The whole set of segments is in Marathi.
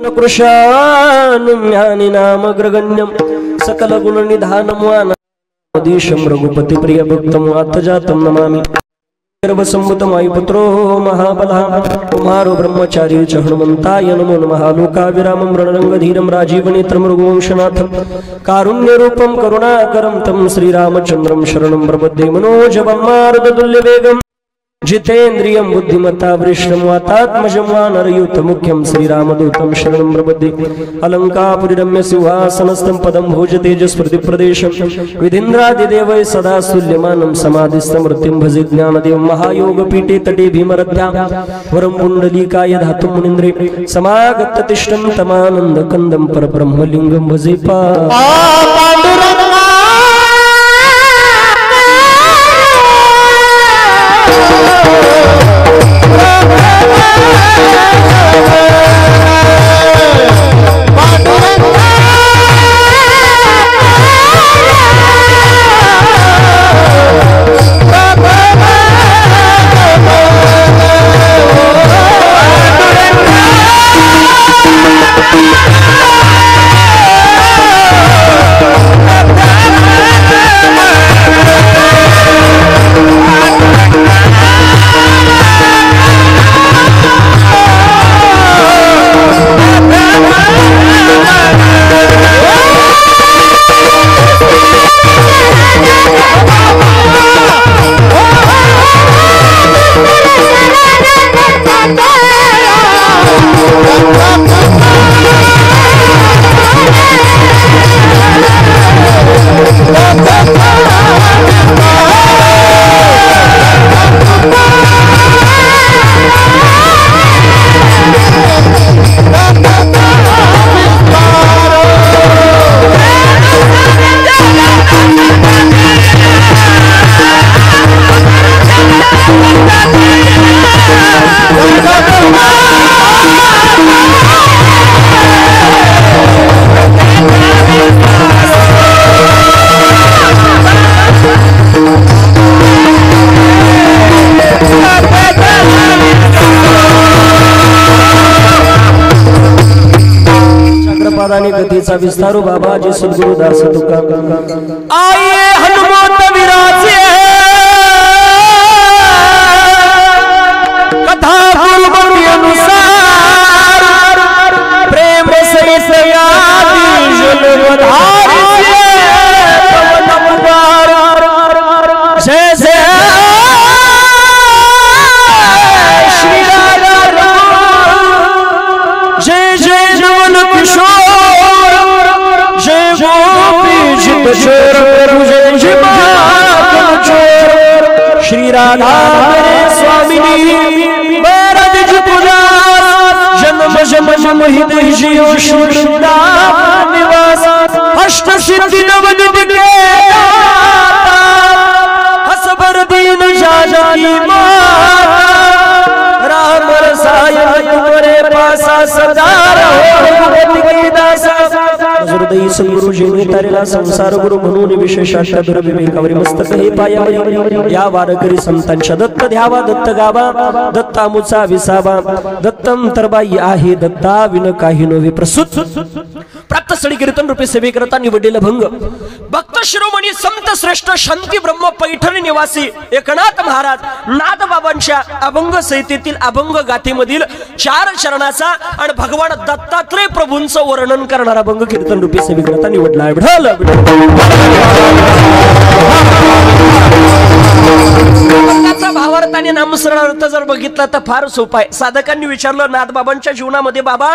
कृशानुज्ञानि नामग्रगण्यं सकलगुणनिधानं वानदीशं रघुपति प्रिय भक्तं आत्मजातं नमामि। सर्वसम्भूतं वायुपुत्रो महाबलः कुमारो ब्रह्मचारी च हनुमन्ताय नमो नमः। लोकाभिरामं रणरङ्गधीरं राजीवनेत्रं रघुवंशनाथं कारुण्यरूपं करुणाकरं तं श्रीरामचन्द्रं शरणं प्रपद्ये। मनोजवं मारुततुल्यवेगं जितेन्द्रियं बुद्धिमता वरिष्ठं वातात्मजं वानरयूथमुख्यं श्रीरामदूतं शरणं प्रपद्ये। अलङ्कापुरीरम्य सिंहासनस्थं पदं भोजतेजस्मृतिप्रदेशं विधीन्द्रादिदेवैः सदा स्तुल्यमानं समाधिस्थं मृत्युं भजे ज्ञानदेवं महायोगपीठे तटे भीमरथ्यां वरं पुण्डलीकाय धातुं मुनीन्द्रे समागततिष्ठं तमानन्दकन्दं परब्रह्मलिङ्गं भजे गतीचा विस्तारू बाबाजी सद्गुरुदास तुका आये हनुमत विराजे कथा पूर्वि अनुसार प्रेम सहित यादी जन वधारी जय जय श्री राधा जय जय जवन किशोर श्री राधा स्वामिनी महाराज जी पूजा जन्म जन्म हित जियो वृंदावन निवास अष्ट सिद्धि नवनिधि के हसबर दीन जानकी माता राम रसायन तुम्हारे पासा सदा हृदय सद्गुरु जीवनी तारेला संसार गुरु म्हणून विशेषाष्टादर विवेकावरी मस्तक हे पायावरी या वारकरी संतांच्या दत्त ध्यावा दत्त गावा दत्तामुचा विसावा दत्तम तरबाई आहे दत्ता विन काही नव्हे प्रसूत प्राप्त स्थळी कीर्तन रूपे सेवे करता निवडलेला भंग भक्त शिरोमणी संत श्रेष्ठ शांती ब्रह्म पैठणी निवासी एकनाथ महाराज नाथ बाबांच्या अभंग संहितेतील अभंग गाथेमधील 4 चरणाचा आणि भगवान दत्तात्रय प्रभूंचं वर्णन करणारा भंग कीर्तन रूपी सेवे करता निवडला आहे। भावार्थ आणि नामस्मरणार्थ जर बघितला तर फार सोपा आहे। साधकांनी विचारलं नाथ बाबांच्या जीवनामध्ये बाबा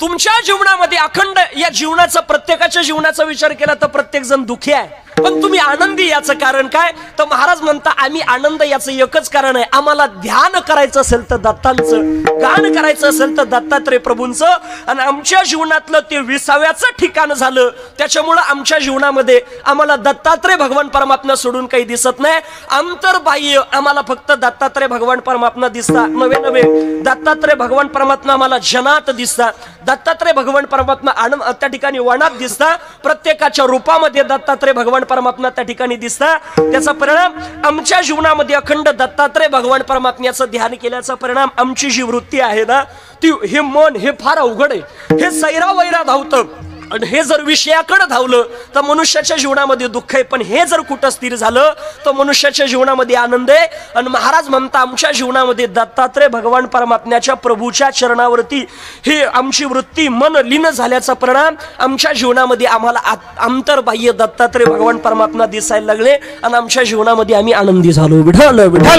तुमच्या जीवनामध्ये अखंड या जीवनाचा प्रत्येकाच्या जीवनाचा विचार केला तर प्रत्येक जण दुःखी आहे पण तुम्ही आनंदी याचं कारण काय तर महाराज म्हणता आम्ही आनंद याचं एकच कारण आहे आम्हाला ध्यान करायचं असेल तर दत्तांचं गान करायचं असेल तर दत्तात्रय प्रभूंचं आणि आमच्या जीवनातलं ते 20व्याचं ठिकाण झालं त्याच्यामुळे आमच्या जीवनामध्ये आम्हाला दत्तात्रय भगवान परमात्मा सोडून काही दिसत नाही अंतर्बाह्य आम्हाला फक्त दत्तात्रय भगवान परमात्मा दिसतात नवे नवे दत्तात्रय भगवान परमात्मा आम्हाला जनात दिसतात दत्तात्रय भगवान परमात्मा त्या ठिकाणी वनात दिसतात प्रत्येकाच्या रूपामध्ये दत्तात्रय भगवान परमात्मा त्या ठिकाणी दिसतात. त्याचा परिणाम आमच्या जीवनामध्ये अखंड दत्तात्रय भगवान परमात्म्याचं ध्यान केल्याचा परिणाम आमची जी वृत्ती आहे ना ती, हे मन हे फार अवघड आहे. हे सैरा वैरा धावतं आणि हे जर विषयाकडे धावलं तर मनुष्याच्या जीवनामध्ये दुःख आहे. पण हे जर कुठं स्थिर झालं तर मनुष्याच्या जीवनामध्ये आनंद आहे. आणि महाराज म्हणता आमच्या जीवनामध्ये दत्तात्रय भगवान परमात्म्याच्या प्रभूच्या चरणावरती हे आमची वृत्ती मन लीन झाल्याचा परिणाम आमच्या जीवनामध्ये आम्हाला अंतर्बाह्य दत्तात्रय भगवान परमात्मा दिसायला लागले आणि आमच्या जीवनामध्ये आम्ही आनंदी झालो. विठ्ठल विठ्ठल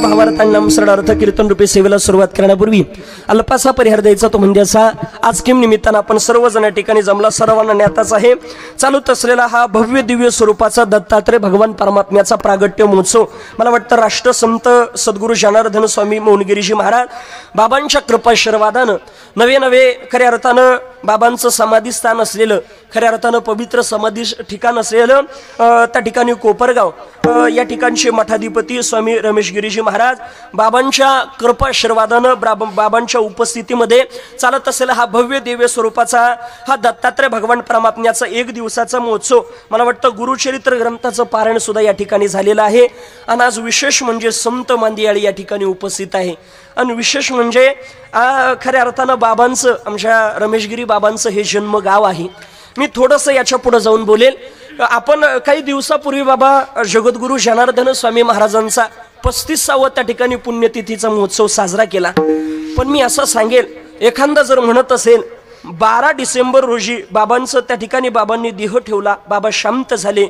भावार्थ आणि नामस्मरण अर्थ कीर्तन रूपी सेवेला सुरुवात करण्यापूर्वी अल्पासा परिहार द्यायचा तो म्हणजे असा. आज किम निमित्तानं आपण सर्वजण या ठिकाणी जमला, सर्वांना ज्ञाताच आहे. चालूत असलेला हा भव्य दिव्य स्वरूपाचा दत्तात्रय भगवान परमात्म्याचा प्रागट्य महोत्सव मला वाटतं राष्ट्रसंत सद्गुरू जनार्दन स्वामी मौनगिरीजी महाराज बाबांच्या कृपाशीर्वादानं नवे नवे खऱ्या अर्थानं बाबांचं समाधी स्थान असलेलं, खऱ्या अर्थानं पवित्र समाधी ठिकाण असलेलं त्या ठिकाणी कोपरगाव या ठिकाणचे मठाधिपती स्वामी रमेश गिरीजी महाराज बाबांच्या कृपाशीर्वादानं बाबांच्या उपस्थितीमध्ये चालत असलेला हा भव्य दिव्य स्वरूपाचा हा दत्तात्रय भगवान परमात्म्याचा एक दिवसाचा महोत्सव मला वाटतं गुरुचरित्र ग्रंथाचं पारायण सुद्धा या ठिकाणी झालेलं आहे. आणि आज विशेष म्हणजे संत मांदियाळी या ठिकाणी उपस्थित आहे. आणि विशेष म्हणजे खऱ्या अर्थानं बाबांचं, आमच्या रमेशगिरी बाबांचं हे जन्मगाव आहे. मी थोडंसं याच्या पुढे जाऊन बोलेल. आपण काही दिवसापूर्वी बाबा जगद्गुरु जनार्दन स्वामी महाराजांचा 35वा त्या ठिकाणी पुण्यतिथीचा महोत्सव साजरा केला. पण मी असं सांगेल, एखादा जर म्हणत असेल 12 डिसेंबर रोजी बाबांचं त्या ठिकाणी बाबांनी देह ठेवला, बाबा शांत झाले.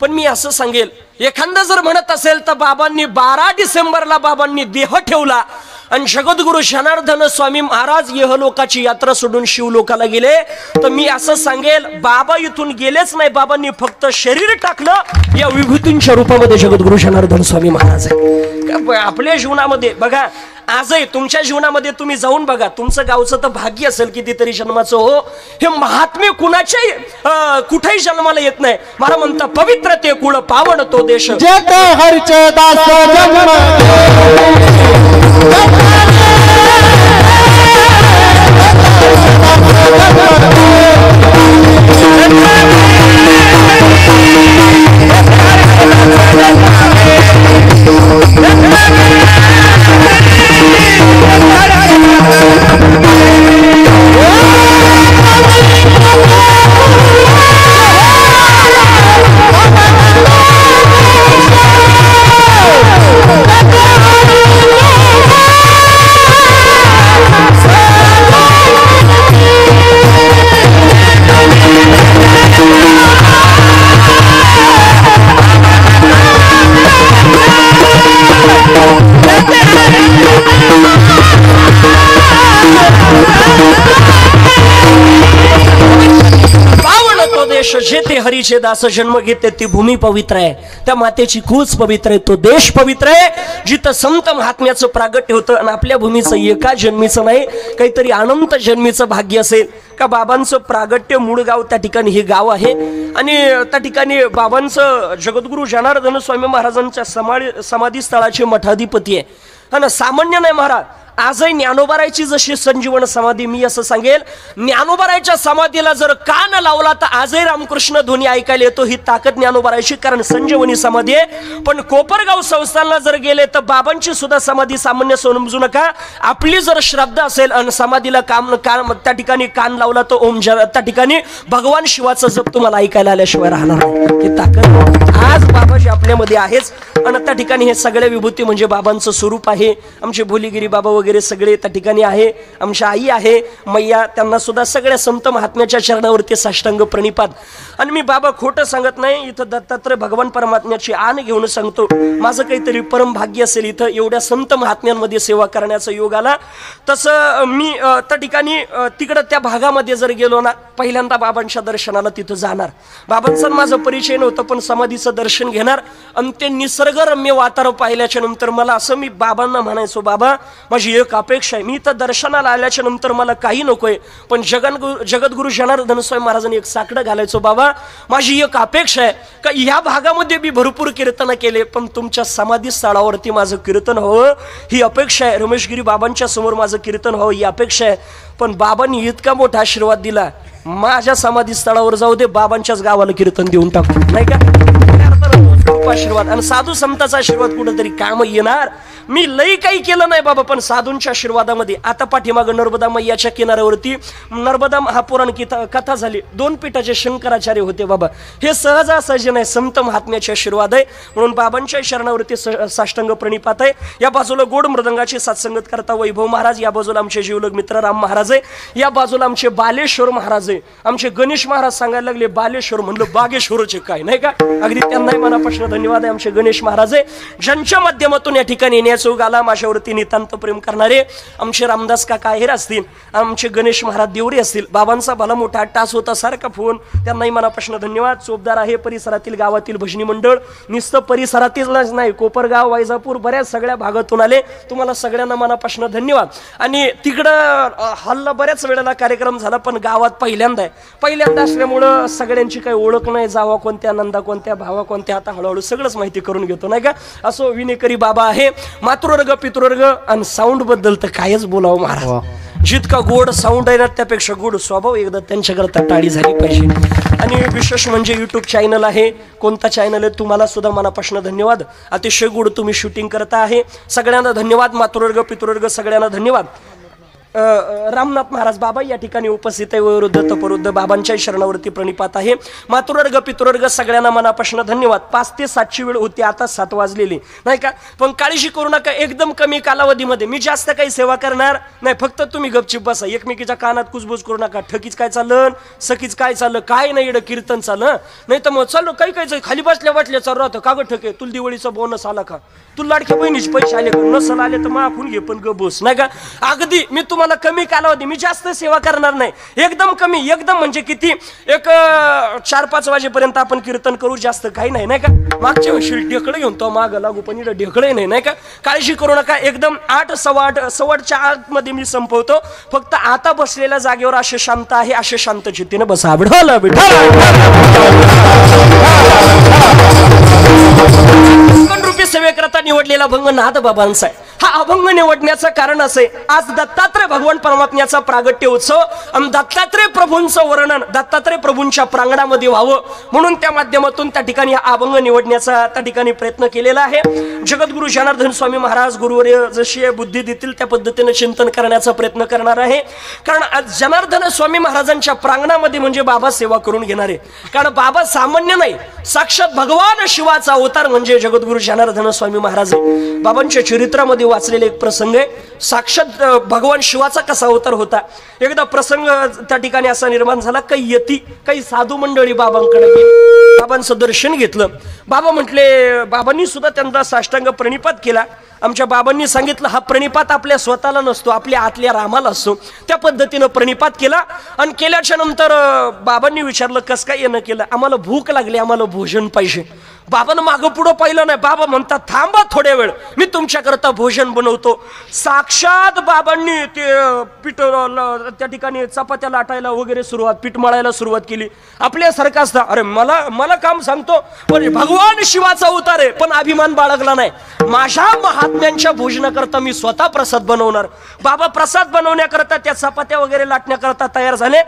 पण मी असं सांगेल, एखादा जर म्हणत असेल तर बाबांनी 12 डिसेंबरला बाबांनी देह ठेवला आणि जगद्गुरु जनार्दन स्वामी महाराज यहलोकाची यात्रा सोडून शिवलोकाला गेले, तर मी असं सांगेल बाबा इथून गेलेच नाही, बाबांनी फक्त शरीर टाकलं. या विभूतींच्या रूपामध्ये जगद्गुरु जनार्दन स्वामी महाराज आहे. आपल्या जीवनामध्ये बघा, आजही तुमच्या जीवनामध्ये तुम्ही जाऊन बघा, तुमचं गावचं तर भाग्य असेल कितीतरी जन्माचं. हो, हे महात्मे कुणाच्याही कुठेही जन्माला येत नाही. मला म्हणता पवित्र ते कुळ पावन तो देश, हरचे दास जेथे हरीचे दास जन्म घेते ती भूमी पवित्र आहे, त्या मातेची कूच पवित्र आहे, तो देश पवित्र आहे जिथं संत महात्म्याचं प्रागट्य होतं. आणि आपल्या भूमीचं एका जन्मीचं नाही, काहीतरी अनंत जन्मीचं भाग्य असेल का बाबांचं प्रागट्य मूळ गाव त्या ठिकाणी हे गाव आहे. आणि त्या ठिकाणी बाबांचं जगद्गुरु जनार्दन स्वामी महाराजांच्या समाधी स्थळाचे मठाधिपती आहे. आणि सामान्य नाही महाराज, आजही ज्ञानोबारायची जशी संजीवन समाधी, मी असं सांगेल ज्ञानोबारायच्या समाधीला जर कान लावला तर आजही रामकृष्ण ध्वनी ऐकायला येतो. ही ताकद ज्ञानोबारायची, कारण संजीवनी समाधी आहे. पण कोपरगाव संस्थानला जर गेले तर बाबांची सुद्धा समाधी सामान्य समजू नका. आपली जर श्रद्धा असेल आणि समाधीला त्या ठिकाणी कान लावला तर ओम त्या ठिकाणी भगवान शिवाचा जप तुम्हाला ऐकायला आल्याशिवाय राहणार नाही. ही ताकद आज बाबाजी आपल्यामध्ये आहेच. आणि त्या ठिकाणी हे सगळे विभूती म्हणजे बाबांचं स्वरूप आहे. आमचे भोलीगिरी बाबा वगैरे सगळे त्या ठिकाणी आहे. आमच्या आई आहे मैया, त्यांना सुद्धा सगळ्या संत महात्म्याच्या चरणावरती साष्टांग प्रणिपात. आणि मी बाबा खोटं सांगत नाही, इथं दत्तात्रय भगवान परमात्म्याची आण घेऊन सांगतो. माझं काहीतरी परम भाग्य असेल इथं एवढ्या संत महात्म्यांमध्ये सेवा करण्याचा योग आला. तसं मी त्या ठिकाणी तिकडं त्या भागामध्ये जर गेलो ना, पहिल्यांदा बाबांच्या दर्शनाला तिथं जाणार. बाबांचा माझा परिचय नव्हतं, पण समाधीचं दर्शन घेणार. आणि ते निसर्गरम्य वातावरण पाहिल्याच्या नंतर मला असं, मी बाबांना म्हणायचो, बाबा माझी माझी एक अपेक्षा आहे, मी तर दर्शनाला आल्याच्या नंतर मला काही नकोय, पण जगद्गुरु जनार्दन स्वामी महाराजांनी एक साकडं घालायचो. बाबा माझी एक अपेक्षा आहे का ह्या भागामध्ये मी भरपूर कीर्तन केले, पण तुमच्या समाधी स्थळावरती माझं कीर्तन व्हावं ही अपेक्षा आहे. रमेशगिरी बाबांच्या समोर माझं कीर्तन व्हावं ही अपेक्षा आहे. पण बाबांनी इतका मोठा आशीर्वाद दिला, माझ्या समाधी स्थळावर जाऊ दे, बाबांच्याच गावाला कीर्तन देऊन टाकू, नाही का? आशीर्वाद आणि साधू संतांचा आशीर्वाद कुठेतरी काम येणार. मी लई काही केलं नाही बाबा, पण साधूंच्या आशीर्वादामध्ये. आता पाठीमागं नर्मदा मैयाच्या किनाऱ्यावरती नर्मदा महापुराण कथा झाली. 2 पीठाचे शंकराचार्य होते बाबा. हे सहजासहजी नाही, संत महात्म्याचे आशीर्वाद आहे. म्हणून बाबांच्या शरणावरती साष्टांग प्रणिपात आहे. या बाजूला गोड मृदंगाची सात्संगत करता वैभव महाराज, या बाजूला आमचे जीवलग मित्र राम महाराज आहे, या बाजूला आमचे बालेश्वर महाराज आहे. आमचे गणेश महाराज सांगायला लागले बालेश्वर, म्हणलं बागेश्वरचे काय, नाही का? अगदी त्यांनाही मनापासून धन्यवाद आहे. आमचे गणेश महाराज आहे, ज्यांच्या माध्यमातून या ठिकाणी येण्याचा योग आला. माझ्यावरती नितांत प्रेम करणारे आमचे रामदास काका आहेर असतील, आमचे गणेश महाराज देवरी असतील. बाबांचा भला मोठा टास होता, सारखा फोन, त्यांनाही मनापासून धन्यवाद. चोपदार आहे, परिसरातील गावातील भजनी मंडळ, नुसतं परिसरातीलच नाही, कोपरगाव, वैजापूर, बऱ्याच सगळ्या भागातून आले. तुम्हाला सगळ्यांना मनापासून धन्यवाद. आणि तिकडं हल्ला बऱ्याच वेळेला कार्यक्रम झाला, पण गावात पहिल्यांदा असल्यामुळं सगळ्यांची काही ओळख नाही, जावा कोणत्या, नंदा कोणत्या, भावा कोणत्या, आता हळूहळू सगळंच माहिती करून घेतो, नाही का? असो विनेकरी बाबा आहे. मातृवर्ग पितृवर्ग आणि साऊंड बद्दल तर कायच बोलावं महाराज. जितका गोड साऊंड आहे ना, त्यापेक्षा गोड स्वभाव. एकदा त्यांच्याकरता टाळी झाली पाहिजे. आणि विशेष म्हणजे युट्यूब चॅनल आहे, कोणता चॅनल आहे, तुम्हाला सुद्धा मनापासून धन्यवाद. अतिशय गोड तुम्ही शूटिंग करता आहे, सगळ्यांना धन्यवाद. मातृवर्ग पितृवर्ग सगळ्यांना धन्यवाद. रामनाथ महाराज बाबा या ठिकाणी उपस्थित आहे. वयोवृद्ध तपवृद्ध बाबांच्या शरणावरती प्रणिपात आहे. मातृवर्ग पितृवर्ग सगळ्यांना मनापासून धन्यवाद. 5 ते 7ची वेळ होती, आता 7 वाजलेली, नाही का? पण काळजी करू नका, एकदम कमी कालावधीमध्ये मी जास्त काही सेवा करणार नाही. फक्त तुम्ही गपचिप बसा, एकमेकीच्या कानात कुजबुज करू नका. ठकीच काय चाललं, सकीच काय चाललं, काय नाही, इकडं कीर्तन चाललं नाही तर मग चाललं काही काही खाली बसल्या वाटल्या चालू राहतं. का गं ठके, तुला दिवाळीचा बोनस आला का, तुला लाडक्या बहिणीचे पैसे आले का, नसल आले तर माफून घे, पण ग बस, नाही का? अगदी मी तुम्हाला कमी कालावधी, मी जास्त सेवा करणार नाही, एकदम कमी, एकदम म्हणजे किती, एक 4-5 वाजेपर्यंत आपण कीर्तन करू, जास्त काही नाही, नाही का? मागच्या वर्षी ढेकळं घेऊन तो मागं लागू, पण इकडे ढेकळे नाही, नाही का? काळजी करू नका. एकदम 8, 8:15च्या आतमध्ये मी संपवतो. फक्त आता बसलेल्या जागेवर असे शांत आहे, असे शांत चित्तीने बसा. रूपी सेवेकरता निवडलेला अभंग नाद बाबांचा आहे. हा अभंग निवडण्याचं कारण असे, आज दत्तात्रय भगवान परमात्म्याचा प्रागट्य उत्सव आणि दत्तात्रय प्रभूंचं वर्णन दत्तात्रय प्रभूंच्या प्रांगणामध्ये व्हावं, म्हणून त्या माध्यमातून त्या ठिकाणी हा अभंग निवडण्याचा त्या ठिकाणी प्रयत्न केलेला आहे. जगद्गुरु जनार्दन स्वामी महाराज गुरुवर्य जशी बुद्धी देतील त्या पद्धतीने चिंतन करण्याचा प्रयत्न करणार आहे. कारण जनार्दन स्वामी महाराजांच्या प्रांगणामध्ये म्हणजे बाबा सेवा करून घेणारे. कारण बाबा सामान्य नाही, साक्षात भगवान शिवाचा अवतार म्हणजे जगद्गुरु जनार्दन स्वामी महाराज. बाबांच्या चरित्रामध्ये वाचलेले एक प्रसंग आहे, साक्षात भगवान शिवाचा कसा अवतार होता. एकदा प्रसंग त्या ठिकाणी असा निर्माण झाला, काही साधू मंडळी बाबांकडे गेली, बाबांचं दर्शन घेतलं. बाबा म्हटले, बाबांनी सुद्धा त्यांचा साष्टांग प्रणिपात केला. आमच्या बाबांनी सांगितलं, हा प्रणिपात आपल्या स्वतःला नसतो, आपल्या आतल्या रामाला असतो. त्या पद्धतीनं प्रणिपात केला. आणि केल्याच्या नंतर बाबांनी विचारलं, कसं काय येणं केलं? आम्हाला भूक लागली, आम्हाला भोजन पाहिजे. बाबांना मागं पुढं पाहिलं नाही. बाबा म्हणतात, थांबा थोड्या वेळ, मी तुमच्याकरता भोजन बनवतो. साक्षात बाबांनी ते पीठ त्या ठिकाणी चपात्या लाटायला वगैरे सुरुवात, पीठ मळायला सुरुवात केली. आपल्यासारखं असतं, अरे मला काम सांगतो, पण भगवान शिवाचा अवतार आहे, पण अभिमान बाळगला नाही. माझ्या महात्म्यांच्या भोजनाकरता मी स्वतः प्रसाद बनवणार. बाबा प्रसाद बनवण्याकरता त्या चपात्या वगैरे लाटण्याकरता तयार झाले.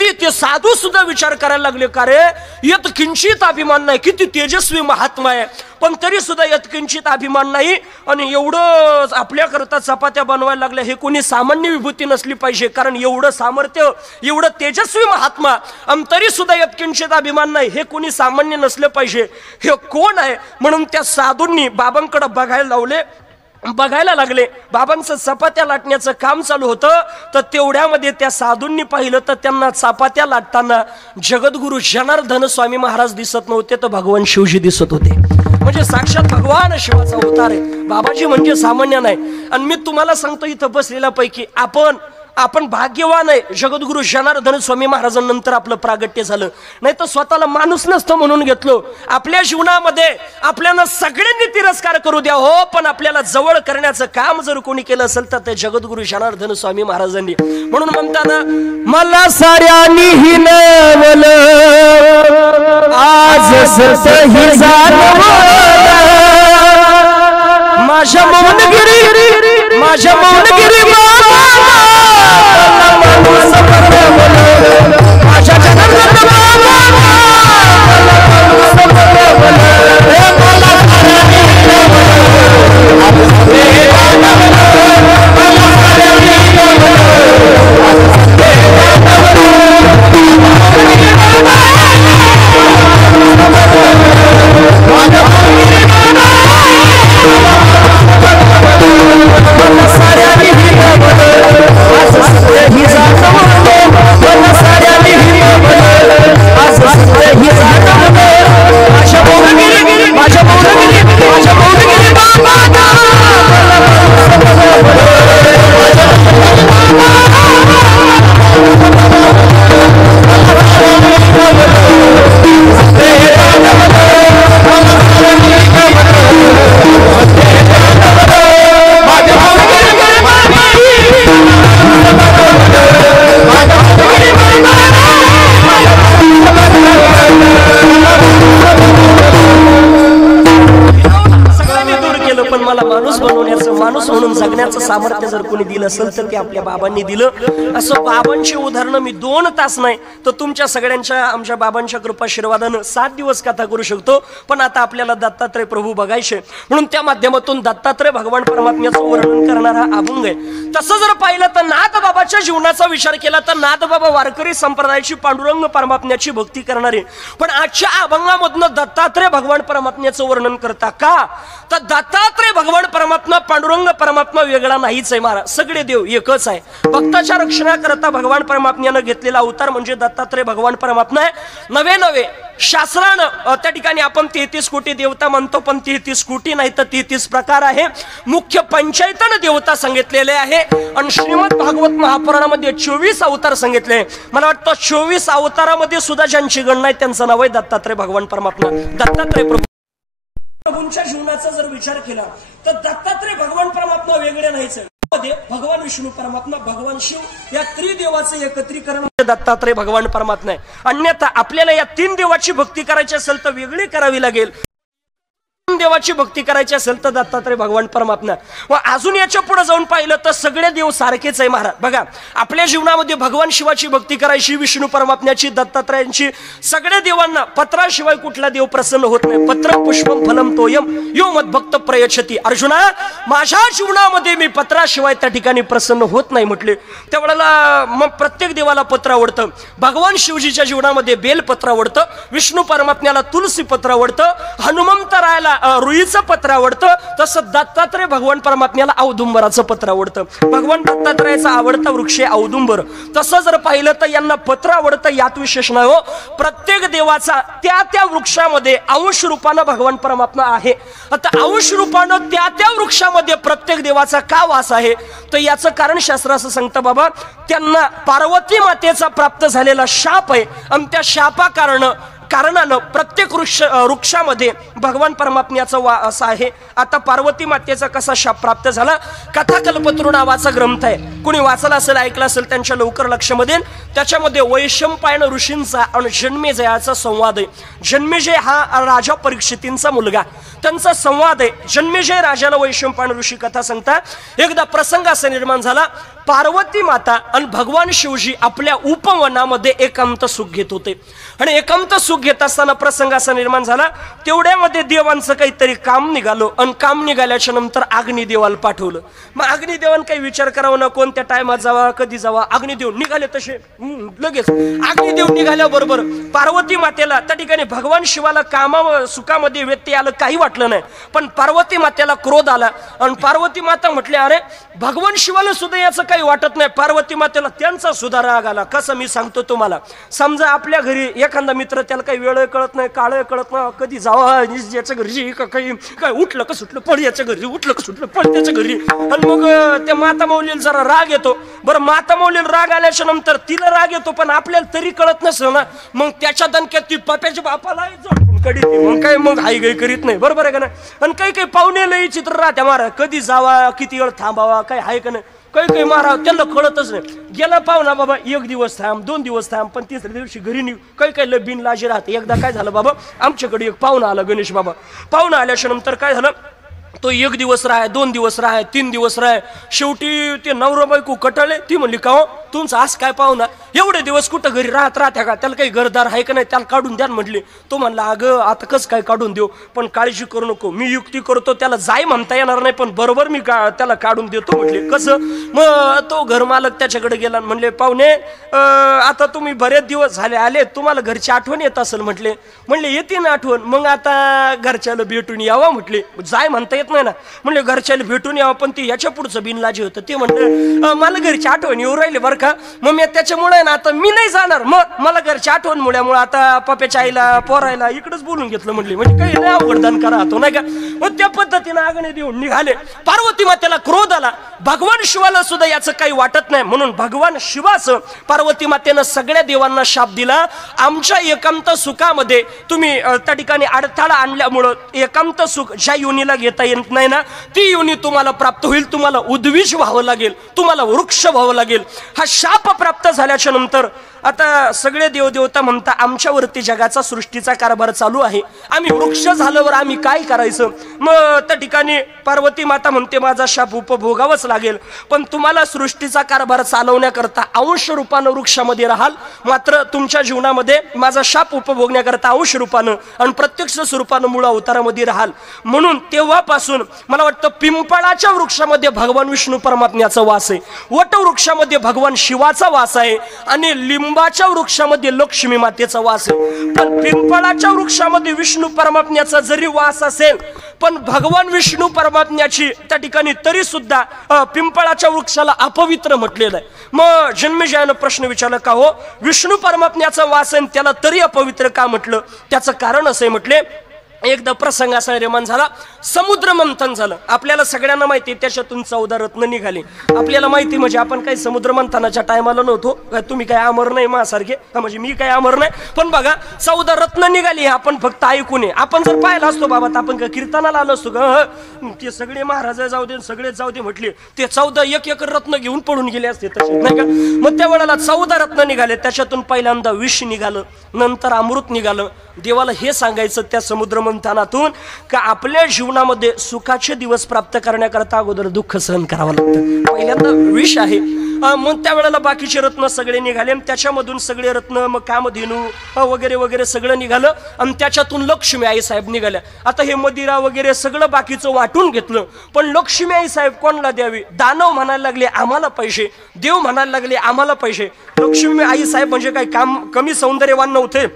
ते साधू सुद्धा विचार करायला लागले, का रे येत किंचित अभिमान नाही, किती तेजस्वी महात्मा आहे, पण तरी सुद्धा यात किंचित अभिमान नाही. आणि एवढं आपल्याकरता चपात्या बनवायला लागल्या, हे कोणी सामान्य विभूती नसली पाहिजे. कारण एवढं सामर्थ्य, एवढं तेजस्वी महात्मा, आणि तरी सुद्धा यात किंचित अभिमान नाही, हे कोणी सामान्य नसलं पाहिजे. हे कोण आहे? म्हणून त्या साधूंनी बाबांकडे बघायला लागले. बाबांचं चपात्या लाटण्याचं काम चालू होतं. तर तेवढ्यामध्ये त्या साधूंनी पाहिलं, तर त्यांना चपात्या लाटताना जगद्गुरु जनार्दन स्वामी महाराज दिसत नव्हते, तर भगवान शिवजी दिसत होते. म्हणजे साक्षात भगवान शिवाचा अवतार आहे. बाबाजी म्हणजे सामान्य नाही. आणि मी तुम्हाला सांगतो, इथं बसलेल्या पैकी आपण आपण भाग्यवान आहे, जगद्गुरु जनार्दन स्वामी महाराजांनंतर आपलं प्रागट्य झालं, नाही तर स्वतःला माणूस नसतं म्हणून घेतलो. आपल्या जीवनामध्ये आपल्याला सगळ्यांनी तिरस्कार करू द्या हो, पण आपल्याला जवळ करण्याचं काम जर कोणी केलं असेल तर ते जगद्गुरु जनार्दन स्वामी महाराजांनी. म्हणून म्हणताना मला साऱ्यांनी हिनवलं आज सतही माझ्या मौनगिरी, माझ्या मौनगिरी माझ्या जनार्दन सामर्थ्य जर कोणी दिलं असेल तर ते आपल्या बाबांनी दिलं. असं बाबांची उदाहरणं मी 2 तास नाही तर तुमच्या सगळ्यांच्या आमच्या बाबांच्या कृपाशीर्वादानं 7 दिवस कथा करू शकतो. पण आता आपल्याला दत्तात्रय प्रभू बघायचे, म्हणून त्या माध्यमातून दत्तात्रय भगवान परमात्म्याचं वर्णन करणारा अभंग आहे. तसं जर पाहिलं तर नाथबाबाच्या जीवनाचा विचार केला तर नाथबाबा वारकरी संप्रदायाची पांडुरंग परमात्म्याची भक्ती करणारे, पण आजच्या अभंगामधनं दत्तात्रय भगवान परमात्म्याचं वर्णन करता का, तर दत्तात्रय भगवान परमात्मा पांडुरंग परमात्मा वेगळा नाहीच आहे महाराज, सगळे देव एकच आहे. भक्ताच्या रक्षणाकरता भगवान परमात्म्यानं घेतलेला अवतार म्हणजे दत्तात्रय भगवान परमात्मा आहे. नवे शास्त्रानं त्या ठिकाणी आपण 33 कोटी देवता म्हणतो, पण 33 कोटी नाही तर 33 प्रकार आहे. मुख्य 55 देवता सांगितलेले आहे आणि श्रीमद भागवत महापुराणामध्ये 24 अवतार सांगितले. मला वाटतं 24 अवतारामध्ये सुद्धा ज्यांची गणना आहे त्यांचं नाव आहे दत्तात्रय भगवान परमात्मा. दत्तात्रय प्रभूंच्या जीवनाचा जर विचार केला तर दत्तात्रय भगवान परमात्मा वेगळे नाहीच. भगवान विष्णू परमात्मा, भगवान शिव या त्रिदेवाचे एकत्रीकरण दत्तात्रय भगवान परमात्मा आहे. अन्यथा आपल्याला या 3 देवाची भक्ती करायची असेल तर वेगळी करावी लागेल. देवाची भक्ती करायची असेल तर दत्तात्रय भगवान परमात्मा. व अजून याच्या पुढे जाऊन पाहिलं तर सगळे देव सारखेच आहे महाराज. बघा आपल्या जीवनामध्ये भगवान शिवाची भक्ती करायची, विष्णू परमात्म्याची, दत्तात्रयांची, सगळ्या देवांना पत्राशिवाय कुठला देव प्रसन्न होत नाही. पत्र पुष्पम फलम तोयम यो मद्भक्त प्रयच्छति. अर्जुना, माझ्या जीवनामध्ये मी पत्राशिवाय त्या ठिकाणी प्रसन्न होत नाही म्हटले. त्यावेळेला मग प्रत्येक देवाला पत्र आवडतं. भगवान शिवजीच्या जीवनामध्ये बेलपत्र आवडतं, विष्णू परमात्म्याला तुलसी पत्र आवडतं, हनुमंतरायाला रुईचं पत्र आवडतं, तसं दत्तात्रय भगवान परमात्म्याला औदुंबराचं पत्र आवडतं. भगवान दत्तात्रयाचा आवडता वृक्ष आहे औदुंबर. तसं जर पाहिलं तर यांना पत्र आवडतं यात विशेष नाही हो. प्रत्येक देवाचा त्या वृक्षामध्ये अंश रूपानं भगवान परमात्मा आहे. आता अंश रूपानं त्या वृक्षामध्ये प्रत्येक देवाचा का वास आहे तर याचं कारण शास्त्र असं सांगतं बाबा, त्यांना पार्वती मातेचा प्राप्त झालेला शाप आहे आणि त्या शापा कारणानं प्रत्येक वृक्षामध्ये भगवान परमात्म्याचा वास आहे. आता पार्वती मातेचा कसा शाप प्राप्त झाला, कथाकल्पतरू नावाचा ग्रंथ आहे, कुणी वाचला असेल ऐकला असेल त्यांच्या लवकर लक्षामध्ये. त्याच्यामध्ये वैशंपायन ऋषींचा आणि जन्मेजयाचा संवाद आहे. जन्मेजय हा राजा परीक्षितींचा मुलगा, त्यांचा संवाद आहे. जन्मेजय राजाला वैशंपायन ऋषी कथा सांगतात. एकदा प्रसंग असा निर्माण झाला, पार्वती माता आणि भगवान शिवजी आपल्या उपवनामध्ये एकांत सुख घेत होते आणि एकांत सुख घेत असताना प्रसंग असा निर्माण झाला, तेवढ्यामध्ये देवांचं काहीतरी काम निघालं आणि काम निघाल्याच्या नंतर अग्निदेवाला पाठवलं. मग अग्निदेवान काही विचार करावा ना, कोणत्या टायमात जावा, कधी जावा, अग्निदेव निघाले तसे लगेच. अग्निदेव निघाल्याबरोबर पार्वती मातेला त्या ठिकाणी भगवान शिवाला कामा सुखामध्ये व्यत्यय आलं काही वाटलं नाही, पण पार्वती मातेला क्रोध आला आणि पार्वती माता म्हटले, अरे भगवान शिवाला सुद्धा याचं काही वाटत नाही. पार्वती मातेला त्यांचा सुद्धा राग आला. कसं मी सांगतो तुम्हाला, समजा आपल्या घरी एखादा मित्र त्याला काही वेळ कळत नाही, काळ कळत नाही, कधी जावा याच्या घरी काही काय उठलं का सुटलं पळ याच्या घरी, उठलं का सुटलं पळ त्याच्या घरी. आणि मग त्या माता माऊलीला जरा राग येतो. बरं, माता माऊलीला राग आल्याच्या नंतर तिला राग येतो, पण आपल्याला तरी कळत नसतं ना. मग त्याच्या दणक्यात ती पप्याच्या बापाला झोडपून कडी, मग काय मग हाई गाई करीत नाही. बरोबर आहे का नाही. आणि काही काही पाहुणे लई चित्र राहत्या महाराज, कधी जावा किती वेळ थांबावा काय आहे का नाही. काही महाराज त्यांना कळतच नाही. गेला पाहुणा बाबा 1 दिवस थांब 2 दिवस थांब, पण तिसऱ्या दिवशी घरी निघ. काही बिन लाजी राहते. एकदा काय झालं बाबा, आमच्याकडे एक पाहुणा आला, गणेश बाबा. पाहुणा आल्याच्या नंतर काय झालं, तो 1 दिवस राहाय, 2 दिवस राहाय, 3 दिवस राहाय. शेवटी ते नवरा बायको कटाळे. ती म्हणली का हो तुमचं आज काय पाहुणा एवढे दिवस कुठं घरी राहत्या का, त्याला काही घरदार आहे का नाही, त्याला काढून द्या म्हटले. तो म्हणला अगं आता कसं काय काढून देऊ, पण काळजी करू नको, मी युक्ती करतो, त्याला जाय म्हणता येणार नाही पण बरोबर मी त्याला काढून देतो म्हटले. कसं. मग तो घरमालक त्याच्याकडे गेला. म्हणले पाहुणे आता तुम्ही बरेच दिवस झाले आले, तुम्हाला घरची आठवण येत असेल म्हटले. म्हणले येते ना आठवण, मग आता घरच्याला भेटून यावा म्हटले. जाय म्हणता येत नाही ना. म्हणले घरच्याला भेटून यावं, पण ते याच्या पुढचं बिनलाजी होतं. ते म्हणलं मला घरची आठवण येऊ राहिली बरं का, मग मी त्याच्यामुळे ना आता मी नाही जाणार, मग मला घरची आठवण मुळे आता पप्याच्या आईला पोरायला इकडेच बोलून घेतलं म्हटले. म्हणजे काही नाही अवघडदान करा तो नाही का. मग त्या पद्धतीने आगणे देऊन निघाले. पार्वती मातेला क्रोध आला. भगवान शिवाला सुद्धा याचं काही वाटत नाही, म्हणून भगवान शिवाचं पार्वती मातेनं सगळ्या देवांना शाप दिला. आमच्या एकांत सुखामध्ये तुम्ही त्या ठिकाणी अडथळा आणल्यामुळं एकांत सुख ज्या योनीला घेता येत नाही ना, ती योनी तुम्हाला प्राप्त होईल. तुम्हाला उद्विज व्हावं लागेल, तुम्हाला वृक्ष व्हावं लागेल. हा शाप प्राप्त झाल्याच्या नंतर आता सगळे देवदेवता म्हणता आमच्यावरती जगाचा सृष्टीचा कारभार चालू आहे, आम्ही वृक्ष झाल्यावर आम्ही काय करायचं. मग त्या ठिकाणी पार्वती माता म्हणते माझा शाप उपभोगावाच लागेल, पण तुम्हाला सृष्टीचा कारभार चालवण्याकरता अंश रूपानं वृक्षामध्ये राहाल, मात्र तुमच्या जीवनामध्ये माझा शाप उपभोगण्याकरता अंश रूपानं आणि प्रत्यक्ष स्वरूपानं मूळ अवतारामध्ये राहाल. म्हणून तेव्हापासून मला वाटतं पिंपळाच्या वृक्षामध्ये भगवान विष्णू परमात्म्याचा वास आहे, वटवृक्षामध्ये भगवान शिवाचा वास आहे आणि लिंबाच्या वृक्षामध्ये लक्ष्मी मातेचा वास आहे. पण पिंपळाच्या वृक्षामध्ये विष्णू परमात्म्याचा जरी वास असेल, पण भगवान विष्णू परमात्म्याची त्या ठिकाणी तरी सुद्धा पिंपळाच्या वृक्षाला अपवित्र म्हटलेलं आहे. मग जन्मेजयानं प्रश्न विचारला का हो विष्णू परमात्म्याचा वास आहे त्याला तरी अपवित्र का म्हटलं. त्याचं कारण असे म्हटले, एकदा प्रसंग असा निर्माण झाला, समुद्र मंथन झालं. आपल्याला सगळ्यांना माहिती त्याच्यातून 14 रत्न निघाले. आपल्याला माहिती म्हणजे आपण काही समुद्र मंथनाच्या टायमाला नव्हतो, तुम्ही काय अमर नाही माझ्यासारखे, म्हणजे मी काय अमर नाही, पण बघा 14 रत्न निघाली. आपण फक्त ऐकून आहे. आपण जर पाहिलं असतो बाबा तर आपण कीर्तनाला आलो असतो का, ते सगळे महाराज जाऊ दे सगळेच जाऊ दे म्हटले, ते 14 एक रत्न घेऊन पडून गेले असते तसे नाही का. मग त्या वेळेला 14 रत्न निघाले. त्याच्यातून पहिल्यांदा विष निघालं, नंतर अमृत निघालं. देवाला हे सांगायचं त्या समुद्र मंथनातून का आपल्या जीवनामध्ये सुखाचे दिवस प्राप्त करण्याकरता अगोदर दुःख सहन करावं लागतं. पहिल्यांदा विष आहे. मग त्यावेळेला बाकीचे रत्न सगळे निघाले, त्याच्यामधून सगळे रत्न मग कामधेनू वगैरे वगैरे सगळं निघालं आणि त्याच्यातून लक्ष्मी आई साहेब निघाल्या. आता हे मदिरा वगैरे सगळं बाकीचं वाटून घेतलं, पण लक्ष्मी आई साहेब कोणाला द्यावी. दानव म्हणायला लागले आम्हाला पैसे, देव म्हणायला लागले आम्हाला पैसे. लक्ष्मी आई साहेब म्हणजे काय कमी सौंदर्यवान नव्हते.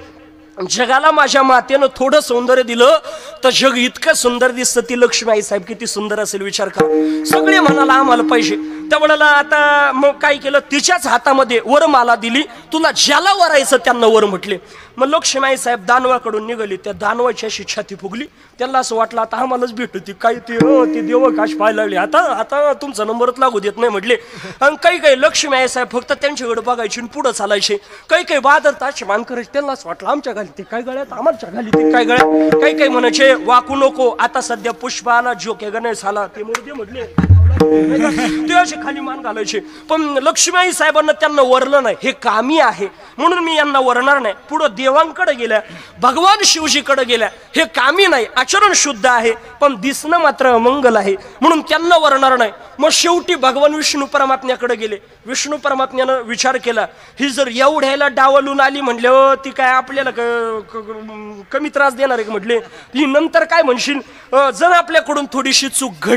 जगाला माझ्या मातेनं थोडं सौंदर्य दिलं तर जग इतकं सुंदर दिसतं. ती लक्ष्मी आई साहेब किती सुंदर असेल विचार करा. सगळे म्हणाला आम्हाला पैसे. त्यावेळेला आता मग काय केलं, तिच्याच हातामध्ये वरमाला दिली. तुला ज्याला वरायचं त्यांना वर म्हटले. मग लक्ष्मी आई साहेब दानवाकडून निघाली. त्या दानवाची अशी छाती फुगली. त्यांना असं वाटलं आता आम्हालाच भेटू ती काय ते देव काश पाहायला लागले, आता तुमचा नंबरच लागू देत नाही म्हटले. आणि काही लक्ष्मी आई साहेब फक्त त्यांच्याकडे बघायची पुढं चालायचे. काही बादरताचे मान करायचे. त्यांना असं वाटलं आमच्या घाली ते काय गळ्यात, आमच्या घाली ते काय गळ्यात. काही म्हणायचे वाकू नको, आता सध्या पुष्प आला जोके गणेश आला ते मोरदे म्हटले ते असे खाली मान घालायचे. पण लक्ष्मीबाई साहेबांना त्यांना वरलं नाही. हे कामी आहे म्हणून मी यांना वरणार नाही. पुढं देवांकडे गेल्या, भगवान शिवजीकडे गेल्या. हे कामी नाही, आचरण शुद्ध आहे पण दिसणं मात्र मंगल आहे म्हणून त्यांना वरणार नाही. मग शेवटी भगवान विष्णू परमात्म्याकडे गेले. विष्णू परमात्म्यानं विचार केला ही जर एवढ्याला डावलून आली म्हटले ती काय आपल्याला कमी त्रास देणार आहे म्हटले. ही नंतर काय म्हणशील, जर आपल्याकडून थोडीशी चूक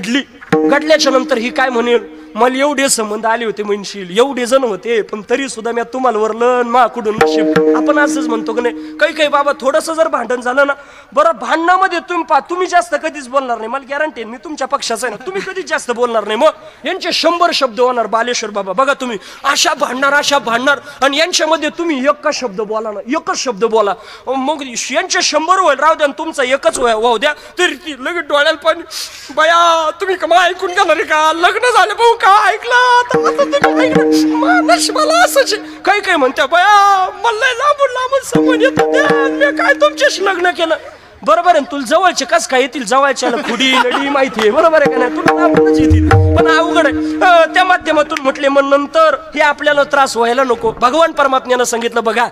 घडल्याच्या नंतर ही काय म्हणेल, मला एवढे संबंध आले होते म्हणशील, एवढे जण होते पण तरी सुद्धा मी तुम्हाला वरलं मा कुठून नशीब. आपण असंच म्हणतो की नाही. काही बाबा थोडंसं जर भांडण झालं ना बरं भांडणामध्ये तुम्ही जास्त कधीच बोलणार नाही, मला गॅरंटी आहे, मी तुमच्या पक्षाचा आहे ना, तुम्ही कधीच जास्त बोलणार नाही. मग यांचे 100 शब्द होणार बालेश्वर बाबा. बघा तुम्ही अशा भांडणार आणि यांच्यामध्ये तुम्ही एकच शब्द बोला ना, एकच शब्द बोला, मग यांचे 100 होईल राहू द्या, तुमचा एकच वाहू द्या, तरी ती लगेच डोळ्याला पाणी. बया तुम्ही का ऐकून घेणार का? लग्न झालं भाऊ का ऐकलं मला असंच काही म्हणत्या, बया मला लांबून समोर येत काय तुमच्याशी लग्न केलं. बरोबर आहे, तुला जवळचे कस काय येतील, जवळच्या खुडी नडी माहिती आहे, बरोबर आहे का नाही, तुला लांबूनच येतील. पण अवघड आहे. त्या माध्यमातून म्हटले मग नंतर हे आपल्याला त्रास व्हायला नको. भगवान परमात्म्यानं सांगितलं बघा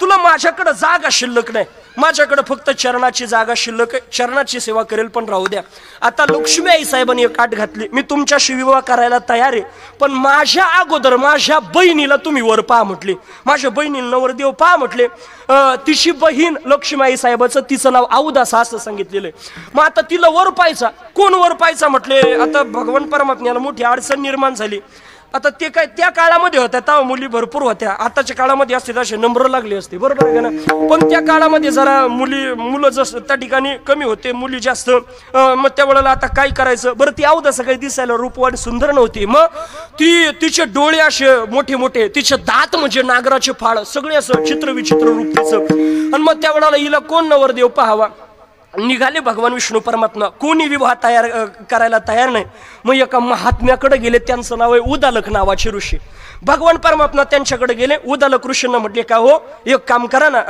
तुला माझ्याकडे जागा शिल्लक नाही, माझ्याकडे फक्त चरणाची जागा शिल्लक आहे, चरणाची सेवा करेल पण राहू द्या. आता लक्ष्मी आई साहेबांनी एक आट घातली, मी तुमच्याशी विवाह करायला तयार आहे, पण माझ्या अगोदर माझ्या बहिणीला तुम्ही वर पहा म्हटले, माझ्या बहिणीला नवरदेव पहा म्हटले. तिची बहीण लक्ष्मी आई साहेबाचं तिचं नाव औदासा असं सांगितलेलं आहे. मग आता तिला वर पाहायचा, कोण वर पाहायचा म्हटले. आता भगवान परमात्म्याला मोठी अडचण निर्माण झाली. आता ते काय त्या काळामध्ये होत्या तेव्हा मुली भरपूर होत्या, आताच्या काळामध्ये असते तसे नंबर लागले असते, बरोबर आहे का ना. पण त्या काळामध्ये जरा मुलं जसं त्या ठिकाणी कमी होते, मुली जास्त. मग त्यावेळेला आता काय करायचं बरं. ती औदासा काही दिसायला रूपवान सुंदर नव्हती. मग तिचे डोळे असे मोठे मोठे, तिचे दात म्हणजे नागराचे फाळ, सगळे असं चित्रविचित्र रूप तिचं. आणि मग त्यावेळेला हिला कोण नवरदेव पाहावा. निघाले भगवान विष्णू परमात्मा, कोणी विवाह करायला तयार नाही. मग एका महात्म्याकडे गेले, त्यांचं नाव आहे उदालक नावाचे ऋषी. भगवान परमात्मा त्यांच्याकडे गेले. उदालक ऋषींना म्हटले का हो एक काम करा ना.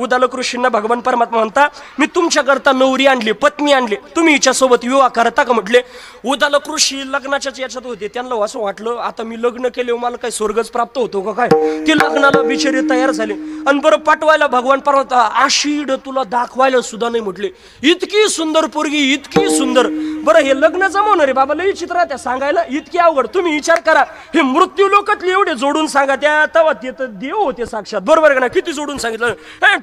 उदालक ऋषींना भगवान परमात्मा म्हणता मी तुमच्याकरता नवरी आणली, पत्नी आणली, तुम्ही हिच्यासोबत विवाह करता का म्हटले. उदालक ऋषी लग्नाच्याच याच्यात होते, त्यांना असं वाटलं आता मी लग्न केले मला काही स्वर्गच प्राप्त होतो का काय. ते लग्नाला बिचारे तयार झाले. आणि बरं पाठवायला भगवान परमात्मा आशीड तुला दाखवायला सुद्धा नाही म्हटले. इतकी सुंदर पोरगी, इतकी सुंदर. बरं हे लग्न जमवणार रे बाबा, लई चित्र त्या सांगायला इतकी अवघड. तुम्ही विचार करा, हे मृत्यू लोकातले एवढे जोडून सांगा त्या तवा ते तर देव होते साक्षात, बरोबर का ना. किती जोडून सांगितलं,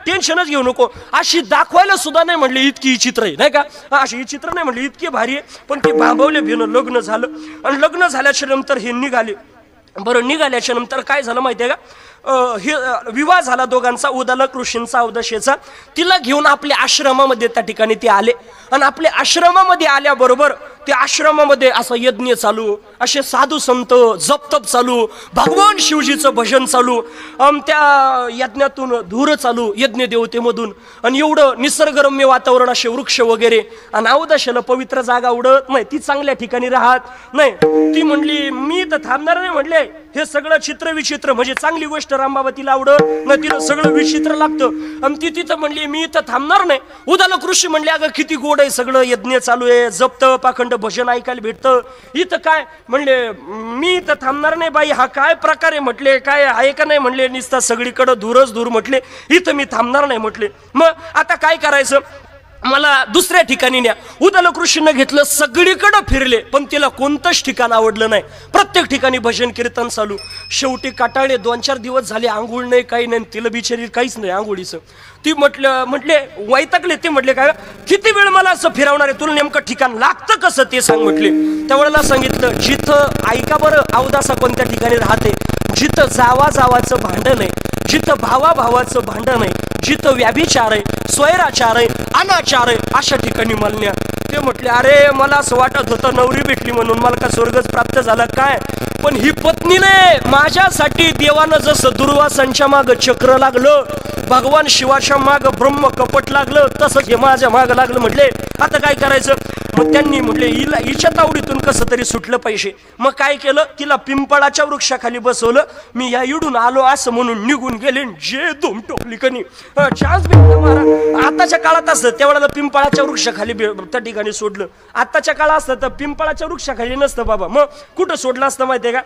टेन्शनच घेऊ नको. अशी दाखवायला सुद्धा नाही म्हटले, इतकी चित्र आहे नाही का, अशी चित्र नाही म्हटले, इतकी भारी आहे. पण ते भांबवले भिनं. लग्न झालं आणि लग्न झाल्याच्या नंतर हे निघाले. बरं निघाल्याच्या नंतर काय झालं माहितीये का, हे विवाह झाला दोघांचा, उदालक ऋषींचा औदाशेचा. तिला घेऊन आपल्या आश्रमामध्ये त्या ठिकाणी ते आले. आणि आपल्या आश्रमामध्ये आल्याबरोबर त्या आश्रमामध्ये असं यज्ञ चालू, असे साधू संत जपतप चालू, भगवान शिवजीचं भजन चालू, त्या यज्ञातून धूर चालू यज्ञ देवतेमधून. आणि एवढं निसर्गरम्य वातावरण, असे वृक्ष वगैरे. आणि औदाशेला पवित्र जागा उडत नाही, ती चांगल्या ठिकाणी राहत नाही. ती म्हणली मी तर थांबणार नाही म्हटले, हे सगळं चित्र विचित्र म्हणजे चांगली गोष्ट रामबाबा तिला आवडत नाही, तिला सगळं विचित्र लागतं. आणि ती तिथं म्हणली मी इथं थांबणार नाही. उदालक ऋषी म्हणले अगं किती गोड आहे, सगळं यज्ञ चालू आहे, जपत पाखंड भजन ऐकायला भेटतं, इथं काय म्हणले मी इथं थांबणार नाही बाई, हा काय प्रकार आहे म्हटले, काय आहे का नाही म्हणले, निसता सगळीकडं धूरच धूर म्हटले, इथं मी थांबणार नाही म्हटले. मग आता काय करायचं, मला दुसऱ्या ठिकाणी न्या. उदालक ऋषींना घेतलं, सगळीकडे फिरले, पण तिला कोणतंच ठिकाण आवडलं नाही. प्रत्येक ठिकाणी भजन कीर्तन चालू. शेवटी काटाळे 2-4 दिवस झाले, आंघोळ नाही काही नाही, तिला बिचारी काहीच नाही आंघोळीचं. ती म्हटले वैतागले. ते म्हटले काय किती वेळ मला असं फिरवणार आहे, तुला नेमकं ठिकाण लागतं कसं ते सांग म्हटले. त्यावेळेला सांगितलं जिथं ऐका बरं औदासा कोणत्या ठिकाणी राहते, जिथं जावाचं भांडण आहे, जिथं भावाचं भांडण आहे, जिथं व्याभिचार आहे, स्वैराचार आहे, अनाचार आहे, अशा ठिकाणी मलन्या. ते म्हटले अरे मला असं वाटत होतं नवरी भेटली म्हणून मला का स्वर्गच प्राप्त झाला काय, पण ही पत्नीने माझ्यासाठी देवानं जसं दुर्वासांच्या माग चक्र लागलं, भगवान शिवाच्या माग ब्रह्म कपट लागलं, तसंच हे माझ्या माग लागलं. म्हटले आता काय करायचं. मग त्यांनी म्हटले हिच्या तावडीतून कसं तरी सुटलं पाहिजे. मग काय केलं, तिला पिंपळाच्या वृक्षाखाली बसवलं. मी या इडून आलो असं म्हणून निघून गेले. जे धूम टोपली कनी चान्स भेटला मारा. आताच्या काळात असतं त्यावेळेला पिंपळाच्या वृक्षाखाली त्या ठिकाणी सोडलं. आताच्या काळात असतं तर पिंपळाच्या वृक्षाखाली नसतं बाबा. मग कुठं सोडलं असतं माहितीये का,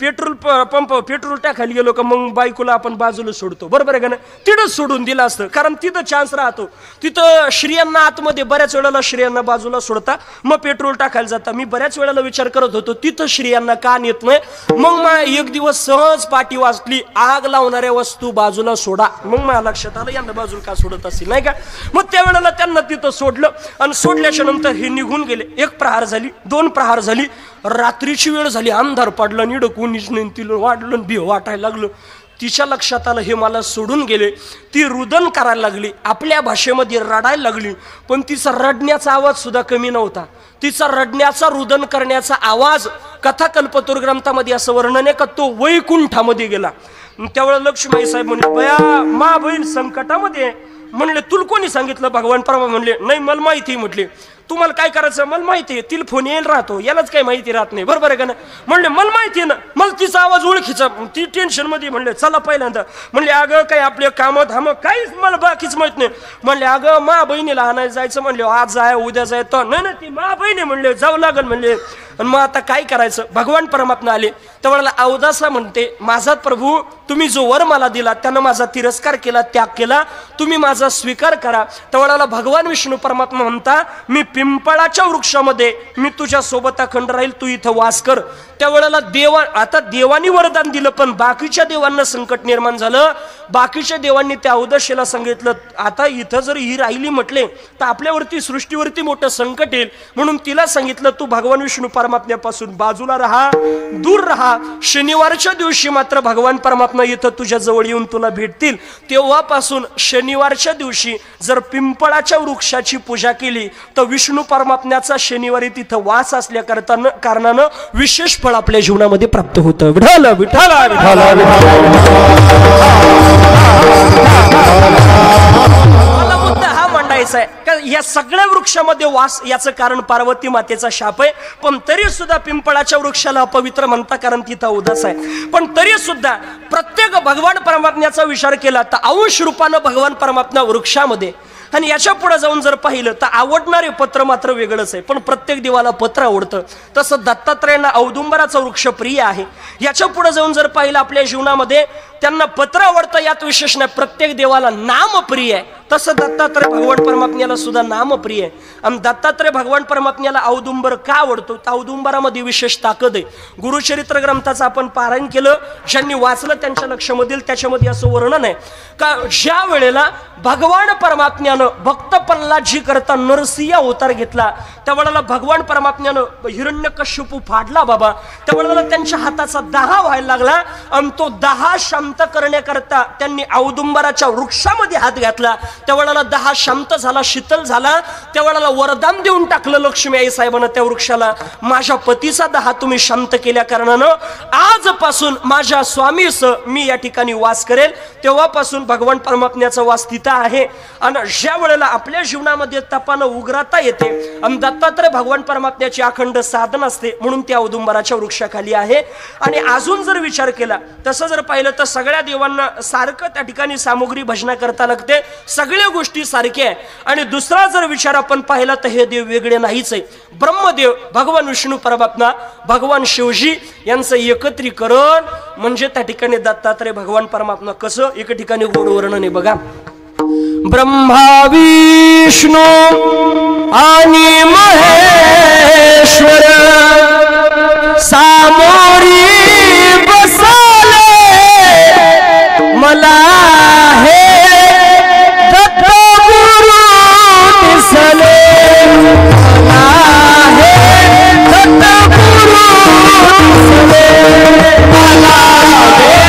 पेट्रोल पंप पेट्रोल टाकायला गेलो का मग बायकोला आपण बाजूला सोडतो, बरोबर आहे का नाही, तिथंच सोडून दिलं असतं. कारण तिथं चान्स राहतो. तिथं स्त्रियांना आतमध्ये बऱ्याच वेळेला स्त्रियांना बाजूला सोडता, मग पेट्रोल टाकायला जाता. मी बऱ्याच वेळेला विचार करत होतो तिथं स्त्रियांना का नेत नाही. मग एक दिवस सहज पाठी वाचली, आग लावणाऱ्या वस्तू बाजूला सोडा. मग माझ्या लक्षात आलं यांना बाजूला का सोडत असेल नाही का. मग त्यावेळेला त्यांना तिथं सोडलं आणि सोडल्याच्या नंतर हे निघून गेले. 1 प्रहार झाली, 2 प्रहार झाली, रात्रीची वेळ झाली, अंधार पडला, निड कोणीच नाही. तिला वाटलं भी वाटायला लागलं. तिच्या लक्षात आलं हे मला सोडून गेले. ती रुदन करायला लागली, आपल्या भाषेमध्ये रडायला लागली. पण तिचा रडण्याचा आवाज सुद्धा कमी नव्हता. तिचा रडण्याचा, रुदन करण्याचा आवाज कथा कल्पतरू ग्रंथामध्ये असं वर्णन आहे का तो वैकुंठामध्ये गेला. त्यावेळेला लक्ष्मीबाई साहेब म्हणले, बया मा बहीण संकटामध्ये. म्हणले तुला कोणी सांगितलं? भगवान परमा म्हणले, नाही मला माहिती. म्हटले तुम्हाला काय करायचं? मला माहिती आहे. तिला फोन येईल राहतो, यालाच काही माहिती राहत नाही, बरोबर आहे का ना? म्हणले मला माहिती आहे ना, मला तिचा आवाज ओळखीचा. ती टेन्शन मध्ये म्हणले चला पहिल्यांदा. म्हणले अगं काय आपले कामं धामं काहीच मला बाकीच माहित नाही. म्हणले अगं मा बहिणीला आणायला जायचं. म्हणले आज जाय उद्या जाय. तर नाही ना ती मा बहिणी म्हणले जाऊ लागल. म्हणले आणि मग आता काय करायचं? भगवान परमात्मा आले. त्यावेळेला अवदासा म्हणते, माझा प्रभू तुम्ही जो वर मला दिला त्यानं माझा तिरस्कार केला, त्याग केला, तुम्ही माझा स्वीकार करा. त्यावेळेला भगवान विष्णू परमात्मा म्हणता, मी पिंपळाच्या वृक्षामध्ये मी तुझ्या सोबत अखंड राहील, तू इथं वास कर. त्यावेळेला आता देवानी वरदान दिलं, पण बाकीच्या देवांना संकट निर्माण झालं. बाकीच्या देवांनी त्या अवदशेला सांगितलं, आता इथं जर ही राहिली म्हटले तर आपल्यावरती सृष्टीवरती मोठं संकट येईल. म्हणून तिला सांगितलं तू भगवान विष्णू परमात्म्यापासून बाजूला राहा, दूर राहा. शनिवारच्या दिवशी मात्र भगवान परमात्मा इथं तुझ्या जवळ येऊन तुला भेटतील. तेव्हापासून शनिवारच्या दिवशी जर पिंपळाच्या वृक्षाची पूजा केली तर विष्णू परमात्म्याचा शनिवारी तिथं वास असल्या कारणानं विशेष फळ आपल्या जीवनामध्ये प्राप्त होतं. विठ्ठल विठ्ठल विठ्ठल. मला मुद्दा हा मांडायचा आहे का या सगळ्या वृक्षामध्ये वास याचं कारण पार्वती मातेचा शाप आहे. पण तरी सुद्धा पिंपळाच्या वृक्षाला अपवित्र म्हणता, कारण तिथं उदास आहे. पण तरी सुद्धा प्रत्येक भगवान परमात्म्याचा विचार केला तर अंश रूपानं भगवान परमात्मा वृक्षामध्ये. आणि याच्या पुढे जाऊन जर पाहिलं तर आवडणारे पत्र मात्र वेगळंच आहे. पण प्रत्येक देवाला पत्र आवडतं. तसं दत्तात्रयांना औदुंबराचा वृक्ष प्रिय आहे. याच्या पुढे जाऊन जर पाहिलं आपल्या जीवनामध्ये त्यांना पत्र आवडतं यात विशेष नाही. प्रत्येक देवाला नाम प्रिय आहे. तसं दत्तात्रय भगवान परमात्म्याला सुद्धा नाम प्रिय आहे. आणि दत्तात्रय भगवान परमात्म्याला औदुंबर का आवडतो? तर औदुंबरामध्ये विशेष ताकद आहे. गुरुचरित्र ग्रंथाचं आपण पारायण केलं, ज्यांनी वाचलं त्यांच्या लक्षामध्ये त्याच्यामध्ये असं वर्णन आहे का ज्या वेळेला भगवान परमात्म्यानं भक्त प्रल्हादजी करता नरसिंह अवतार घेतला त्यावेळेला भगवान परमात्म्यानं हिरण्यकश्यपू फाडला बाबा. त्यावेळेला त्यांच्या हाताचा दाहा व्हायला लागला आणि तो दाहा शांत करण्याकरता त्यांनी औदुंबराच्या वृक्षामध्ये हात घातला. त्यावेळेला दाहा शांत झाला, शीतल झाला. त्यावेळेला वरदान देऊन टाकलं लक्ष्मी आई साहेबांना त्या वृक्षाला, माझ्या पतीचा दाहा तुम्ही शांत केल्या कारणानं आजपासून माझ्या स्वामीस मी या ठिकाणी वास करेल. तेव्हापासून भगवान परमात्म्याचा वास तिथं आहे. आणि ज्या वेळेला आपल्या जीवनामध्ये तपानं उग्रता येते आणि दत्तात्रय भगवान परमात्म्याची अखंड साधन असते म्हणून त्या औदुंबराच्या वृक्षाखाली आहे. आणि अजून जर विचार केला तसं जर पाहिलं तर सगळ्या देवांना सारखं त्या ठिकाणी सामुग्री भजना करता लागते, सगळ्या गोष्टी सारख्या आहे. आणि दुसरा जर विचार आपण पाहिला तर हे देव वेगळे नाहीच आहे. ब्रह्मदेव, भगवान विष्णू परमात्मा, भगवान शिवजी यांचं एकत्रीकरण म्हणजे त्या ठिकाणी दत्तात्रय भगवान परमात्मा. कसं एक ठिकाणी गोड वर्णन आहे बघा. ब्रह्मा विष्णू आणि महेश्वर सामोरी बसले मला हे दत्त गुरु दिसले, मला हे दत्त गुरु दिसले, मला हे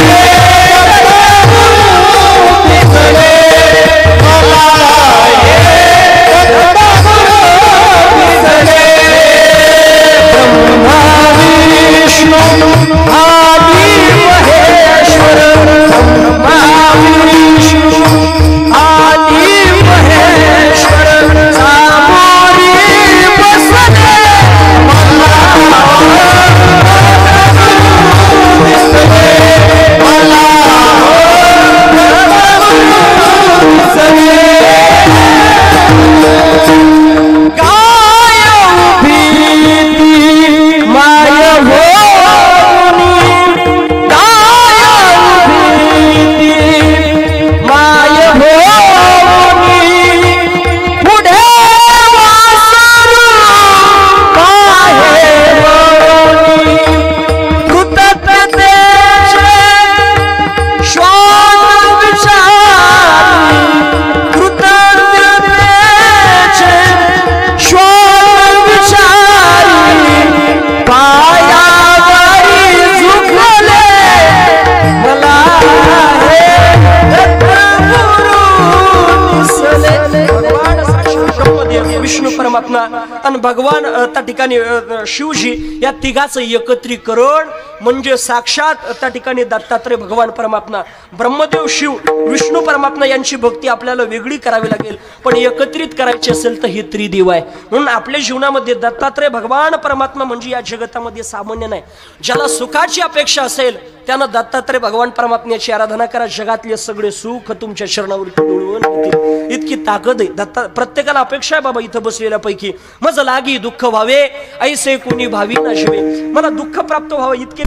भगवान त्या ठिकाणी शिवजी या तिघाचं एकत्रीकरण म्हणजे साक्षात त्या ठिकाणी दत्तात्रय भगवान परमात्मा, ब्रह्मदेव शिव, विष्णू परमात्मा यांची भक्ती आपल्याला वेगळी करावी लागेल, पण एकत्रित करायची असेल तर हे त्रिदेव आहे. म्हणून आपल्या जीवनामध्ये दत्तात्रय भगवान परमात्मा म्हणजे या जगतामध्ये सामान्य नाही. ज्याला सुखाची अपेक्षा असेल त्यानं दत्तात्रय भगवान परमात्म्याची आराधना करा. जगातले सगळे सुख तुमच्या चरणावरती डोळवून येतील, इतकी ताकद आहे. दत्ता प्रत्येकाला अपेक्षा आहे बाबा इथं बसलेल्या पैकी मज लागी दुःख व्हावे ऐसे कोणी भावी ना शिवे. मला दुःख प्राप्त व्हावं इतके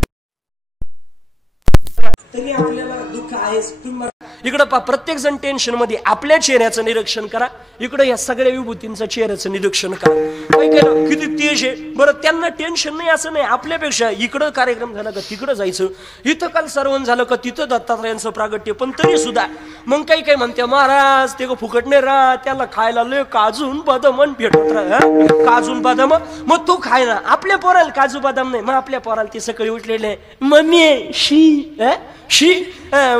तरी आपल्याला दुःख आहेच. इकडं पा प्रत्येक जण टेन्शन मध्ये आपल्या चेहऱ्याचं निरीक्षण करा, इकडे या सगळ्या विभूतींचं चेहऱ्याचं निरीक्षण करा. काही किती तेज आहे बरं, त्यांना टेन्शन नाही असं नाही. आपल्यापेक्षा इकडं कार्यक्रम झाला का तिकडं जायचं, इथं काल सर्वन झालं का तिथं दत्तात्रयांचं प्रागट्य. पण तरी सुद्धा मग काही काही म्हणते महाराज ते फुकट नाही राहा, त्याला खायला लय काजून बदाम भेटत राहा, काजून बदाम मग तू खाय ना. आपल्या पोराला काजू बदाम नाही, मग आपल्या पोराला ते सकाळी उठलेले मम्मी शी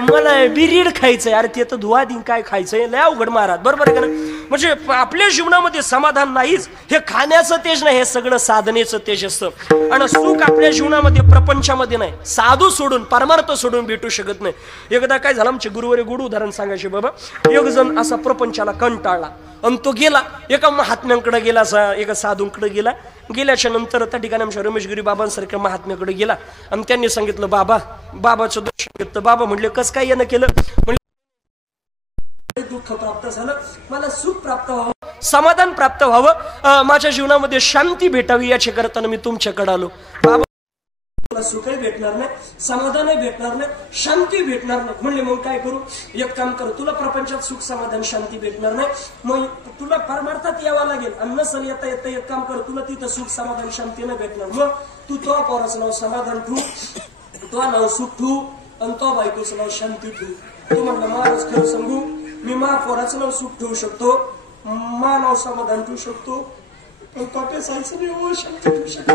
मला बिरीड खायचंय. अरे ते तर धुवा दिन काय खायचंय, लय अवघड महाराज. बरोबर आहे का? म्हणजे आपल्या जीवनामध्ये समाधान नाहीच. हे खाण्याचं तेज नाही, हे सगळं साधनेचं तेज असतं. आणि सुख आपल्या जीवनामध्ये प्रपंचामध्ये नाही, साधू सोडून परमार्थ सोडून भेटू शकत नाही. एकदा काय झालं, आमचे गुरुवारी गुढ उदाहरण सांगायचे बाबा. एक जण असा प्रपंचाला कंटाळला आणि तो गेला एका महात्म्यांकडे गेला, एका साधूंकडे गेला. गेल्याच्या नंतर त्या ठिकाणी आमच्या रमेशगिरी बाबांसारख्या महात्म्याकडे गेला आणि त्यांनी सांगितलं बाबाचं दर्शन घेतलं. बाबा म्हणले कसं काय यानं केलं? दुःख प्राप्त झालं, मला सुख प्राप्त व्हावं, समाधान प्राप्त व्हावं, माझ्या जीवनामध्ये शांती भेटावी याच्या करताना मी तुमच्याकडे आलो. बाबा तुला सुखही भेटणार नाही, समाधानही भेटणार नाही, शांती भेटणार नाही. म्हणले मग काय करू? एक काम कर, तुला प्रपंचात सुख समाधान शांती भेटणार नाही, मग तुला परमार्थात यावं लागेल. आणि नसल येता येता एक काम कर, तुला तिथं सुख समाधान शांती नाही भेटणार, मग तू तो पोराचं नाव समाधान ठेवू, तो नाव सुख ठेवू आणि तो बायकोचं नाव शांती ठेवू. तू म्हणला महाराज खरं सांगू, मी मा पोराचं नाव सुख ठेवू शकतो, मा नाव समाधान ठेवू शकतो, पण कॉपे सायचं नाही, शांती ठेवू शकत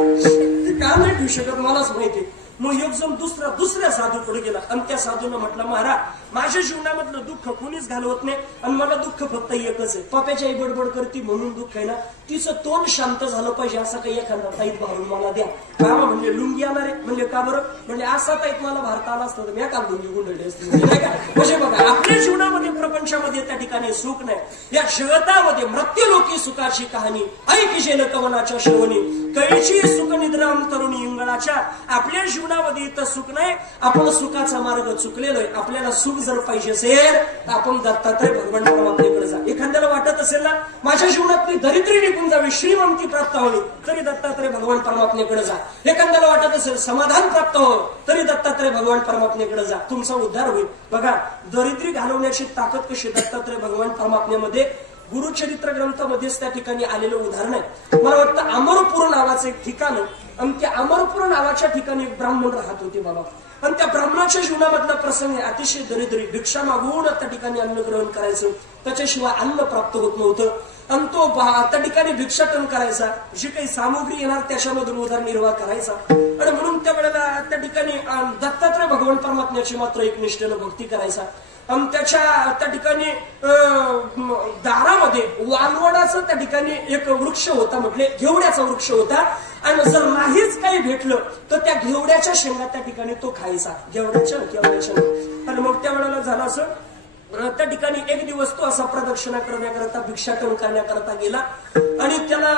का नाही ठेवू शकत मलाच माहिती. मग एक जण दुसऱ्या साधूकडे गेला आणि त्या साधूनं म्हटलं महाराज माझ्या जीवनामधलं दुःख कोणीच घालवत नाही आणि मला दुःख फक्त एकच आहे, पप्याची आई बडबड करते म्हणून दुःख आहे ना, तिचं तोंड शांत झालं पाहिजे असं काही एखादा ताईत भारून मला द्या. बाबा म्हणजे लुंगी येणार आहे. म्हणजे का बरं? म्हणजे असा ताईत मला भारत आला असतं तर मी का लुंगी गुंडळली असते. म्हणजे बघा आपल्या जीवनामध्ये प्रपंचामध्ये त्या ठिकाणी सुख नाही. या जगतामध्ये मृत्यूलोकी सुखाची कहाणी ऐक जेल कवनाच्या श्रवणी कैची सुख निद्राम तरुणी इंगळाच्या. आपल्या जीवनामध्ये इथं सुख नाही, आपण सुखाचा मार्ग चुकलेलो आहे. आपल्याला सुख जर पाहिजे असेल तर आपण दत्तात्रय भगवान परमात्म्याकडे जा. एखाद्याला वाटत असेल ना माझ्या जीवनातली दरिद्री निघून जावी, श्रीमंती प्राप्त व्हावी, तरी दत्तात्रय भगवान परमात्म्याकडे जा. एखाद्याला वाटत असेल समाधान प्राप्त व्हावं, तरी दत्तात्रय भगवान परमात्म्याकडे जा, तुमचा उद्धार होईल. बघा दरिद्री घालवण्याची ताकद कशी दत्तात्रय भगवान परमात्म्यामध्ये गुरुचरित्र ग्रंथामध्येच त्या ठिकाणी आलेलं उदाहरण आहे. मला वाटतं अमरपूर नावाचं एक ठिकाण आहे आणि त्या अमरपूर नावाच्या ठिकाणी एक ब्राह्मण राहत होते बाबा. आणि त्या ब्राह्मणाच्या जीवनामधला प्रसंग अतिशय दरिद्री, भिक्षा मागून त्या ठिकाणी अन्न ग्रहण करायचं, त्याच्याशिवाय अन्न प्राप्त होत नव्हतं. आणि तो त्या ठिकाणी भिक्षाटन करायचा, जी काही सामुग्री येणार त्याच्यामधून उदरनिर्वाह करायचा. आणि म्हणून त्या वेळेला त्या ठिकाणी दत्तात्रय भगवान परमात्म्याची मात्र एक निष्ठेनं भक्ती करायचा. आणि त्या ठिकाणी दारामध्ये वालवडाचं त्या ठिकाणी एक वृक्ष होता, म्हटले घेवड्याचा वृक्ष होता. आणि जर नाहीच काही भेटलं तर त्या घेवड्याच्या शेंगा त्या ठिकाणी तो खायचा, घेवड्याच्या. आणि मग त्या वेळेला झालं असं, त्या ठिकाणी एक दिवस तो असा प्रदक्षिणा करण्याकरता भिक्षाटन करण्याकरता गेला आणि त्याला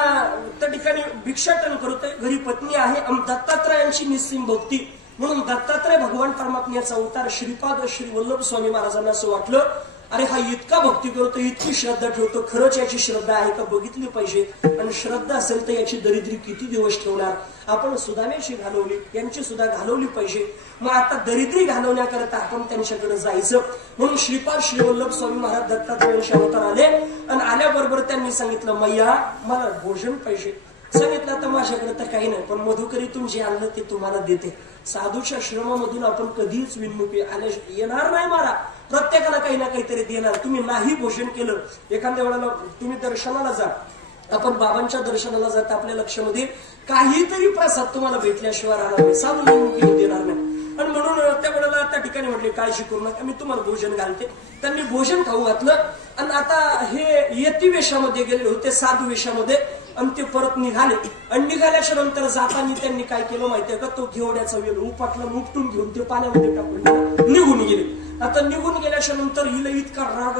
त्या ठिकाणी भिक्षाटन करतोय, घरी पत्नी आहे. दत्तात्रयांची निस्सीम भक्ती म्हणून दत्तात्रय भगवान परमात्म्याचा अवतार श्रीपाद श्री वल्लभ स्वामी महाराजांना असं वाटलं, अरे हा इतका भक्ती करतो, इतकी श्रद्धा ठेवतो, खरंच याची श्रद्धा आहे का बघितली पाहिजे. आणि श्रद्धा असेल तर याची दरिद्री किती दिवस ठेवणार. आपण सुदाम्याची घालवली, यांची सुद्धा घालवली पाहिजे. मग आता दरिद्री घालवण्याकरता आपण त्यांच्याकडे जायचं. म्हणून श्रीपाद श्री वल्लभ स्वामी महाराज दत्तात्रयांचे अवतार आले आणि आल्याबरोबर त्यांनी सांगितलं मैया मला भोजन पाहिजे. सांगितलं आता माझ्याकडे तर काही नाही, पण मधुकरीतून जे आणलं ते तुम्हाला देते. साधूच्या श्रमामधून आपण कधीच विनमुखी आल्या येणार नाही. मारा प्रत्येकाला काही ना काहीतरी देणार. तुम्ही नाही भोजन केलं, एखाद्या वेळेला तुम्ही दर्शनाला जा, आपण बाबांच्या दर्शनाला जाता, आपल्या लक्षामध्ये काहीतरी प्रसाद तुम्हाला भेटल्याशिवाय राहणार नाही, साधू विनमुखी देणार नाही. आणि म्हणून त्या वेळेला त्या ठिकाणी म्हटले काळजी करू नका, मी तुम्हाला भोजन घालते. त्यांनी भोजन खाऊ घातलं आणि आता हे यती वेशामध्ये गेलेले होते, साधू वेशामध्ये. आणि ते परत निघाले. आणि निघाल्याच्या नंतर जाताना त्यांनी काय केलं माहितीये का, तो घेवड्याचा वेल उपटला, उपटून घेऊन ते पाण्यामध्ये टाकून निघून गेले. आता निघून गेल्याच्या नंतर हिला इतका राग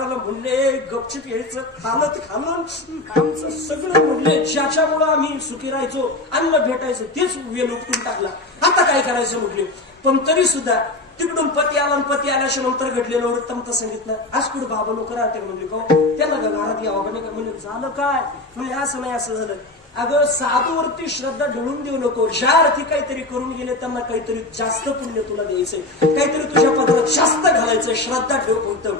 आला, म्हणले गपचिप यायचं, खाणं आमचं सगळं म्हणले ज्याच्यामुळं आम्ही सुखी राहायचो, अन्न भेटायचं तेच वेल उपटून टाकला, आता काय करायचं म्हटले. पण तरी सुद्धा तिकडून पती आल्याच्या नंतर घडलेलं वृत्तांत सांगितलं. आज कुठं बाबा लोक राहते म्हणले का, त्यांना घरात यावं का नाही का, म्हणजे झालं काय म्हणजे असं नाही असं झालं. अगं साधूवरती श्रद्धा ढळून देऊ नको. ज्या अर्थी काहीतरी करून गेले त्यांना काहीतरी जास्त पुण्य तुला द्यायचंय, काहीतरी तुझ्या पदरात जास्त घालायचंय, श्रद्धा ठेव होतं.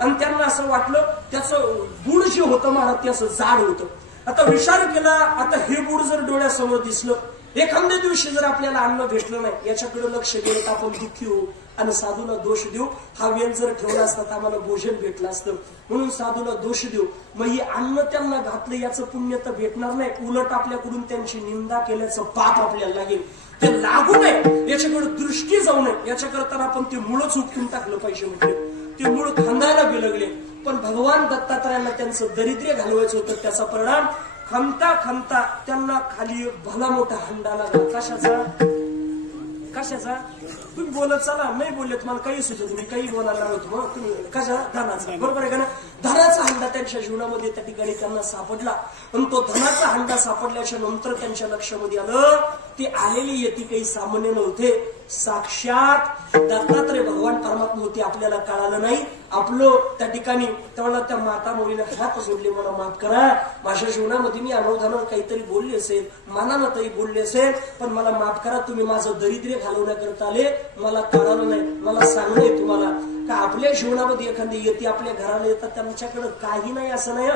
आणि त्यांना असं वाटलं त्याचं गुण जे होतं महाराज ते असं जाड होतं. आता विचार केला, आता हे गुण जर डोळ्यासमोर दिसलं, एखाद्या दिवशी जर आपल्याला अन्न भेटलं नाही, याच्याकडे लक्ष गेलं तर आपण दुःखी होऊ आणि साधूला दोष देऊ. हा वेल जर ठेवला असता तर आम्हाला भोजन भेटलं असतं, म्हणून साधूला दोष देऊ. मग हे अन्न त्यांना घातलं याचं पुण्य तर भेटणार नाही, उलट आपल्याकडून त्यांची निंदा केल्याचं पाप आपल्याला लागेल. ते लागू नये याच्याकडे दृष्टी जाऊ नये याच्याकरता आपण ते मुळच उपटून टाकलं पाहिजे म्हटले. ते मूळ खांदायला बिलगले. पण भगवान दत्तात्रयांना त्यांचं दरिद्र्य घालवायचं होतं, त्याचा परिणाम खमता त्यांना खाली भला मोठा हंडा लागला. कशाचा तुम्ही बोलत चला, नाही बोलले तुम्हाला काही सुचत, तुम्ही काही बोलायला होतो मग तुम्ही कशा धनाचा, बरोबर आहे का ना. धनाचा हंडा त्यांच्या जीवनामध्ये त्या ठिकाणी त्यांना सापडला. पण तो धनाचा हंडा सापडल्याच्या नंतर त्यांच्या लक्षामध्ये आलं ते आलेले यती काही सामान्य नव्हते, साक्षात दत्तात्रय भगवान परमात्मा होते. आपल्याला कळालं नाही. आपलं त्या ठिकाणी तेवढा त्या माता मुलीने हात जोडले, मला माफ करा, माझ्या जीवनामध्ये मी अनवधानानं काहीतरी बोलले असेल, मनानं तरी बोलले असेल, पण मला माफ करा, तुम्ही माझं दरिद्र्य घालवण्याकरता आले, मला कळालं नाही. मला सांगणंय तुम्हाला का आपल्या जीवनामध्ये एखादी यती आपल्या घराला येतात, त्यांच्याकडे काही नाही असं नाही,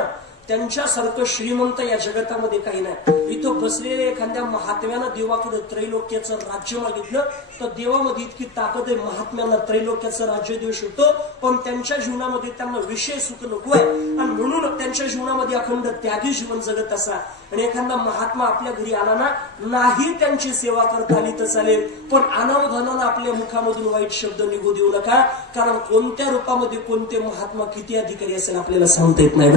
त्यांच्यासारखं श्रीमंत या जगतामध्ये काही नाही. इथं बसलेल्या एखाद्या महात्म्यानं देवाकडे त्रैलोक्याचं राज्य मागितलं तर देवामध्ये इतकी ताकद आहे, महात्म्यांना त्रैलोक्याचं राज्य देऊ शकतो. पण त्यांच्या जीवनामध्ये त्यांना विषय सुख नको आहे आणि म्हणून त्यांच्या जीवनामध्ये अखंड त्यागी जीवन जगत असा. आणि एखादा महात्मा आपल्या घरी आला ना, नाही त्यांची सेवा करता आली तर चालेल, पण अनावधानानं आपल्या मुखामधून वाईट शब्द निघू देऊ नका, कारण कोणत्या रूपामध्ये कोणते महात्मा किती अधिकारी असेल आपल्याला सांगता येत नाही. तो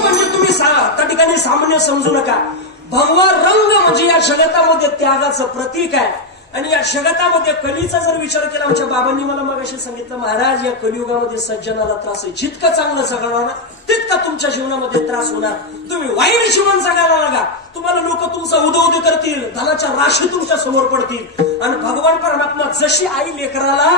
म्हणजे तुम्ही त्या ठिकाणी सामान्य समजू नका. भगवा रंग म्हणजे या जगतामध्ये त्यागाचं प्रतीक आहे. आणि या जगतामध्ये कलीचा जर विचार केला, आमच्या बाबांनी मला मगाशी सांगितलं, महाराज या कलियुगामध्ये सज्जनाला त्रास आहे, जितकं चांगलं जगणार तितका तुमच्या जीवनामध्ये त्रास होणार. तुम्ही वाईट जीवन जगायला लागा, तुम्हाला लोक तुमचा उदो करतील, धनाच्या राशी तुमच्या समोर पडतील. आणि भगवान परमात्मा जशी आई लेकराला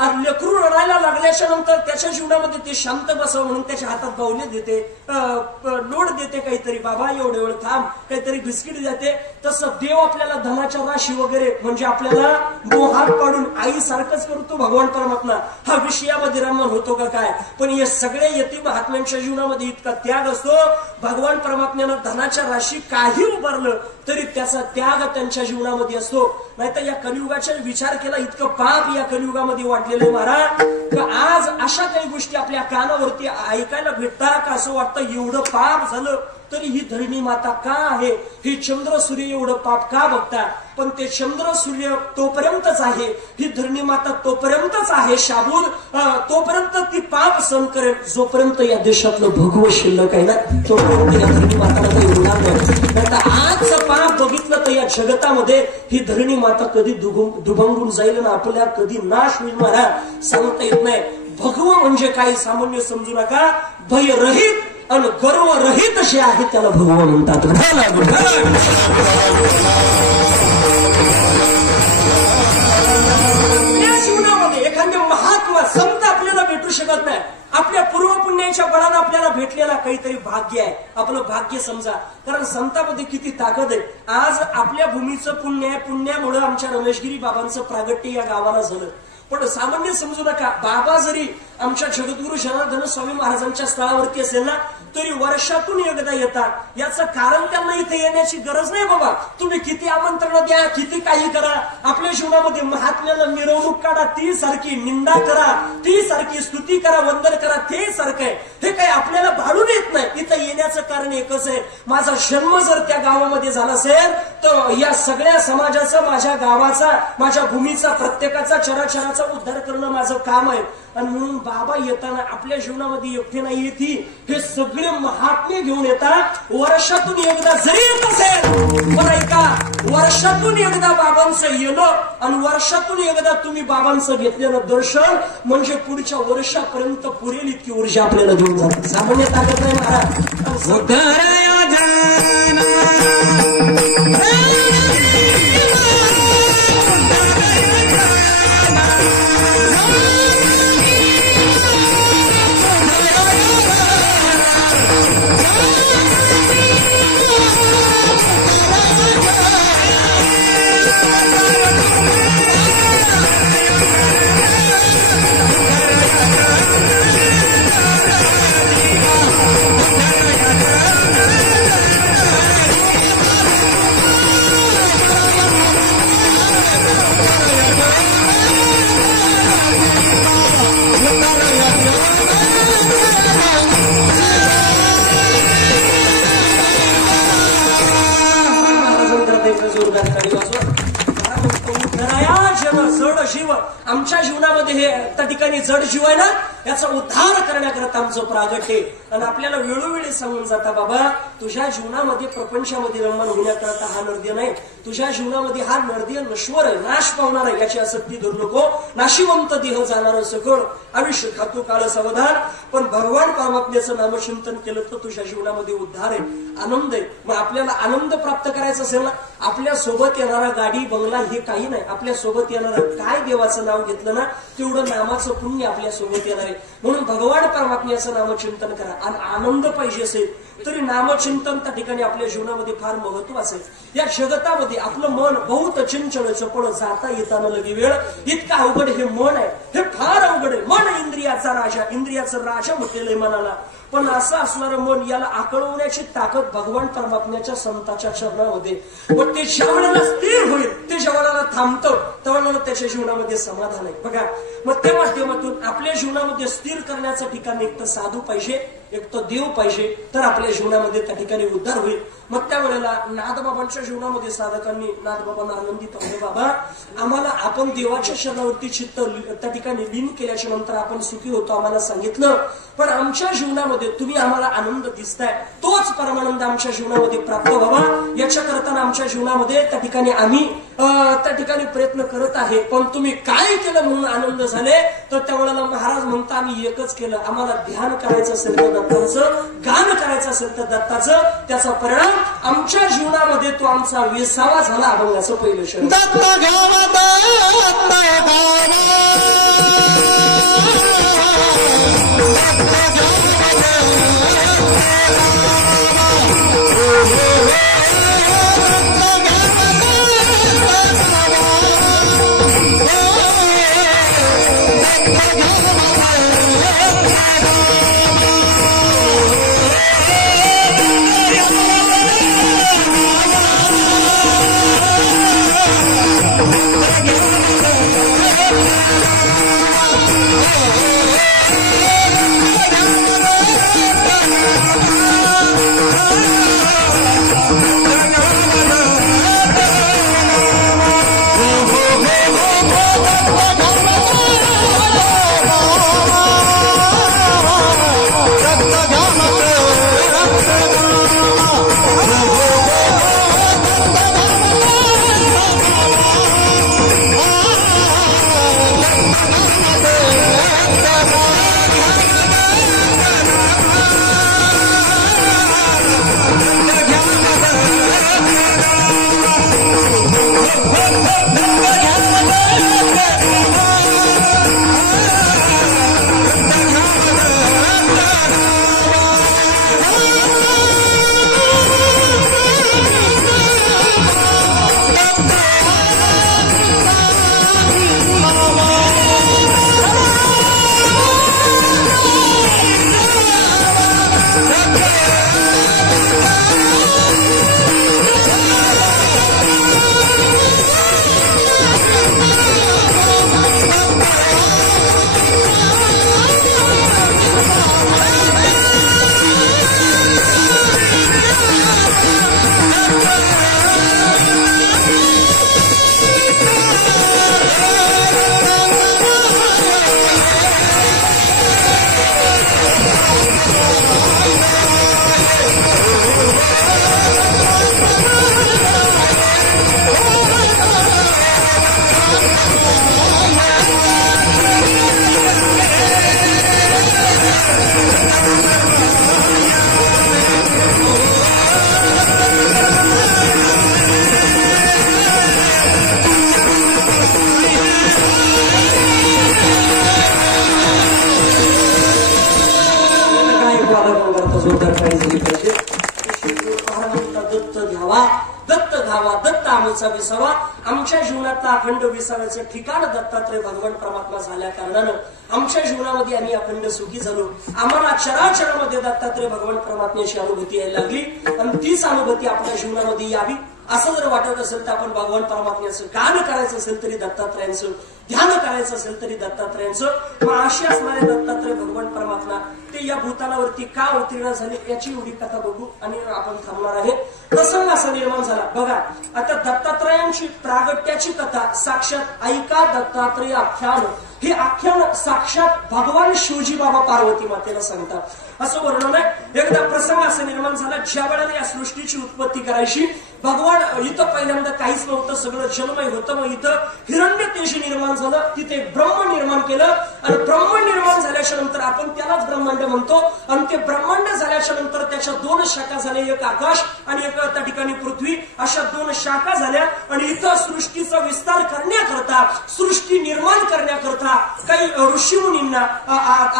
लेकरू रडायला लागल्याच्या नंतर त्याच्या जीवनामध्ये ते शांत बसावं म्हणून त्याच्या हातात बाहुले देते, लोड देते, काहीतरी बाबा एवढे वेळ थांब, काहीतरी बिस्किट देते, तसं देव आपल्याला धनाच्या राशी वगैरे म्हणजे आपल्याला मोहात पाडून आई सारखंच करतो भगवान परमात्मा. हा विषयामध्ये रमण होतो का काय. पण हे सगळे यती महात्म्यांच्या जीवनामध्ये इतका त्याग असतो. भगवान परमात्म्यानं धनाच्या राशी काही उभारलं तरी त्याचा त्याग त्यांच्या जीवनामध्ये असतो. नाहीतर या कलियुगाचा विचार केला, इतकं पाप या कलियुगामध्ये वाटलेलं महाराज, आज अशा काही गोष्टी आपल्या कानावरती ऐकायला भेटतात का असं वाटतं एवढं पाप झालं तरी ही धरणी माता का आहे, ही चंद्र सूर्य एवढं पाप का बघता. पण ते चंद्र सूर्य तोपर्यंतच आहे, ही धरणी माता तोपर्यंतच आहे शाबूत, तोपर्यंत ती पाप सहन करेल जोपर्यंत या देशातलं भगवं शिल्लक आहे ना, तोपर्यंत या धरणी माताला काही होणार नाही. नाहीतर आजचं पाप बघितलं तर या जगतामध्ये ही धरणी माता कधी दुभंगून जाईल ना आपल्या कधी नाश होईल महाराज सांगता येत नाही. भगवं म्हणजे काही सामान्य समजू नका, भयरहित आणि गर्वरहित असे आहे त्याला भगवान म्हणतात. या जीवनामध्ये एखाद्या महात्मा संत आपल्याला भेटू शकत नाही. आपल्या पूर्वपुण्याच्या बळानं आपल्याला भेटलेला काहीतरी भाग्य आहे, आपलं भाग्य समजा. कारण संतांमध्ये किती ताकद आहे. आज आपल्या भूमीचं पुण्य आहे, पुण्यामुळे आमच्या रमेशगिरी बाबांचं प्रागट्य या गावाला झालं. पण सामान्य समजू नका, बाबा जरी आमच्या जगद्गुरु जनार्दन स्वामी महाराजांच्या स्थळावरती असेल ना तरी वर्षातून एकदा येतात. याचं कारण त्यांना इथे येण्याची गरज नाही. बाबा तुम्ही किती आमंत्रण द्या, किती काही करा, आपल्या जीवनामध्ये महात्म्याला मिरवणूक काढा, ती सारखी निंदा करा, ती सारखी स्तुती करा, वंदन करा, ते सारखं आहे. हे काही आपल्याला भाडून येत नाही. इथं येण्याचं कारण एकच आहे, माझा जन्म जर त्या गावामध्ये झाला असेल तर या सगळ्या समाजाचा, माझ्या गावाचा, माझ्या भूमीचा, प्रत्येकाचा, चराचराचा उद्धार करणं माझं काम आहे. आणि म्हणून बाबा येताना आपल्या जीवनामध्ये एकटे नाही येते, हे सगळे महात्मे घेऊन येतात. वर्षातून एकदा जरी येत असेल पण ऐका, वर्षातून एकदा बाबांचं येणं आणि वर्षातून एकदा तुम्ही बाबांचं घेतलेलं दर्शन म्हणजे पुढच्या वर्षापर्यंत पुरेल इतकी ऊर्जा आपल्याला देऊन जाते. सामान्य ताकद नाही महाराज. आमच्या जीवनामध्ये हे त्या ठिकाणी जड जीव आहे ना, याचा उद्धार करण्याकरता आमचं प्रागट्य. आणि आपल्याला वेळोवेळी सांगून जाता, बाबा तुझ्या जीवनामध्ये प्रपंचामध्ये रमण होण्याकरता हा नरदेय नाही, तुझ्या जीवनामध्ये हा नरदेय नश्वर आहे, नाश पावणार आहे, याची आसक्ती धरू नको. नाशिवंत देह जाणार सकळ, आयुष्य खातू काळ सावधान. पण भगवान परमात्म्याचं नामचिंतन केलं तर तुझ्या जीवनामध्ये उद्धार आहे, आनंद आहे. मग आपल्याला आनंद प्राप्त करायचा असेल ना, आपल्या सोबत येणारा गाडी बंगला हे काही नाही, आपल्या सोबत येणारं काय देवाचं नाव घेतलं ना तेवढं नामाचं पुण्य आपल्या सोबत येणार आहे. म्हणून भगवान परमात्म्याचं नामचिंतन करा. आणि आनंद पाहिजे असेल तरी नामचिंतन त्या ठिकाणी आपल्या जीवनामध्ये फार महत्वाचं आहे. या जगतामध्ये आपलं मन बहुत चंचल चपळ, जाता येताना लगे वेळ, इतका अवघड हे मन आहे, हे फार अवघड आहे. मन इंद्रियाचा राजा, इंद्रियाचं राजा म्हटलेलं मनाला. पण असं असणारं मन, याला आकळवण्याची ताकद भगवान परमात्म्याच्या संताच्या चरणामध्ये. पण ते ज्या वेळेला स्थिर होईल, ते ज्या वेळेला थांबतं त्यावेळेला त्याच्या जीवनामध्ये समाधान आहे. बघा, मग त्या माध्यमातून आपल्या जीवनामध्ये स्थिर करण्याचं ठिकाण एक तर साधू पाहिजे, एक तर देव पाहिजे, तर आपल्या जीवनामध्ये त्या ठिकाणी उद्धार होईल. मग त्यावेळेला नाथबाबांच्या जीवनामध्ये साधकांनी नाथबाबांना आनंदित होते, बाबा आम्हाला आपण देवाच्या शरणावरती चित्त त्या ठिकाणी लीन केल्याच्या नंतर आपण सुखी होतो, आम्हाला सांगितलं. पण आमच्या जीवनामध्ये तुम्ही आम्हाला आनंद दिसताय, तोच परमानंद आमच्या जीवनामध्ये प्राप्त व्हावा याच्या करताना आमच्या जीवनामध्ये त्या ठिकाणी आम्ही त्या ठिकाणी प्रयत्न करत आहे. पण तुम्ही काय केलं म्हणून आनंद झाले, तर त्यावेळेला महाराज म्हणता आम्ही एकच केलं, आम्हाला ध्यान करायचं असेल तर दत्ताचं, गान करायचं असेल तर दत्ताचं. त्याचा परिणाम आमच्या जीवनामध्ये तो आमचा विसावा झाला. अभंगाचं पहिलं शरण दत्त घ्यावा, दत्त घ्यावा. दत्त घ्यावा दत्त आमचा विसावा. आमच्या जीवनातला अखंड विसाव्याचं ठिकाण दत्तात्रय भगवान परमात्मा झाल्या कारणानं आमच्या जीवनामध्ये आम्ही अखंड सुखी झालो. आम्हाला चराचरामध्ये दत्तात्रय भगवान परमात्म्याची अनुभूती यायला लागली आणि तीच अनुभूती आपल्या जीवनामध्ये यावी असं जर वाटत असेल तर आपण भगवान परमात्म्याचं गान करायचं असेल तरी दत्तात्रयांचं, ध्यान करायचं असेल तरी दत्तात्रयांचं. मग अशी असणारे दत्तात्रय भगवान परमात्मा ते या भूतानावरती का अवतीर्ण झाले याची एवढी कथा बघू आणि आपण थांबणार आहे. प्रसंग असा निर्माण झाला बघा. आता दत्तात्रयांची प्रागट्याची कथा साक्षात ऐका दत्तात्रय आख्यान. हे आख्यान साक्षात भगवान शिवजी बाबा पार्वती मातेला सांगतात. असं वर्णन आहे. एकदा प्रसंग असा निर्माण झाला ज्या वेळेला या सृष्टीची उत्पत्ती करायची भगवान इथं पहिल्यांदा काहीच नव्हतं, सगळं जलमय होतं. मग इथं हिरण्य तेज निर्माण झालं, तिथे ब्रह्म निर्माण केलं आणि ब्रह्म निर्माण झाल्याच्या नंतर आपण त्यालाच ब्रह्मांड म्हणतो. आणि ते ब्रह्मांड झाल्याच्या नंतर त्याच्या दोन शाखा झाल्या, एक आकाश आणि एक त्या ठिकाणी पृथ्वी. अशा दोन शाखा झाल्या आणि इथं सृष्टीचा विस्तार करण्याकरता, सृष्टी निर्माण करण्याकरता काही ऋषीमुनींना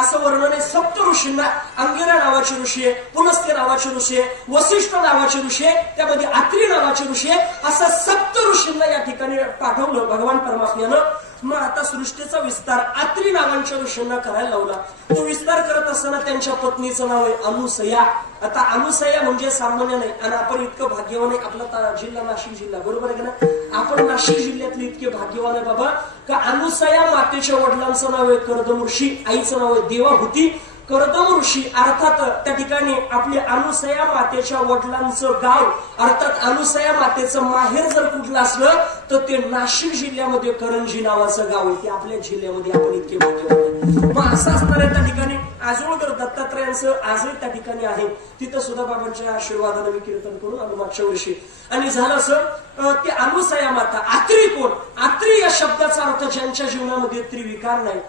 असं वर्णन आहे. सप्त ऋषींना अंगिरा नावाचे ऋषी आहे, पुलस्त्य नावाचे ऋषी आहे, वसिष्ठ नावाचे ऋषी आहे, त्यामध्ये आत्री नावाचे ऋषी आहे. असं सप्त ऋषींना या ठिकाणी पाठवलं भगवान परमात्म्यानं. मग आता सृष्टीचा विस्तार आत्री नावांच्या ऋषींना करायला लावला. तो विस्तार करत असताना त्यांच्या पत्नीचं नाव आहे अनुसया. आता अनुसया म्हणजे सामान्य नाही आणि आपण इतकं भाग्यवान आहे. आपला जिल्हा नाशिक जिल्हा, बरोबर आहे ना? आपण नाशिक जिल्ह्यातले इतके भाग्यवान आहे बाबा का अनुसया मातेच्या वडिलांचं नाव आहे कर्दम ऋषी, आईचं नाव आहे देवाहूती. कर्दम ऋषी अर्थात त्या ठिकाणी आपली अनुसया मातेच्या वडिलांचं गाव अर्थात अनुसया मातेचं माहेर जर कुठलं असलं तर ते नाशिक जिल्ह्यामध्ये करंजी नावाचं गाव आहे. ते आपल्या जिल्ह्यामध्ये आपण इतके भाग्यवान. मग असं असणाऱ्या त्या ठिकाणी आजोळकर दत्तात्रयांचं आजही त्या ठिकाणी आहे. तिथं सुद्धा बाबांच्या आशीर्वादानं मी कीर्तन करून आलो मागच्या वर्षी. आणि झालं असं ते अनुसया माता. आत्री कोण? आत्री या शब्दाचा अर्थ ज्यांच्या जीवनामध्ये त्रिविकार नाही,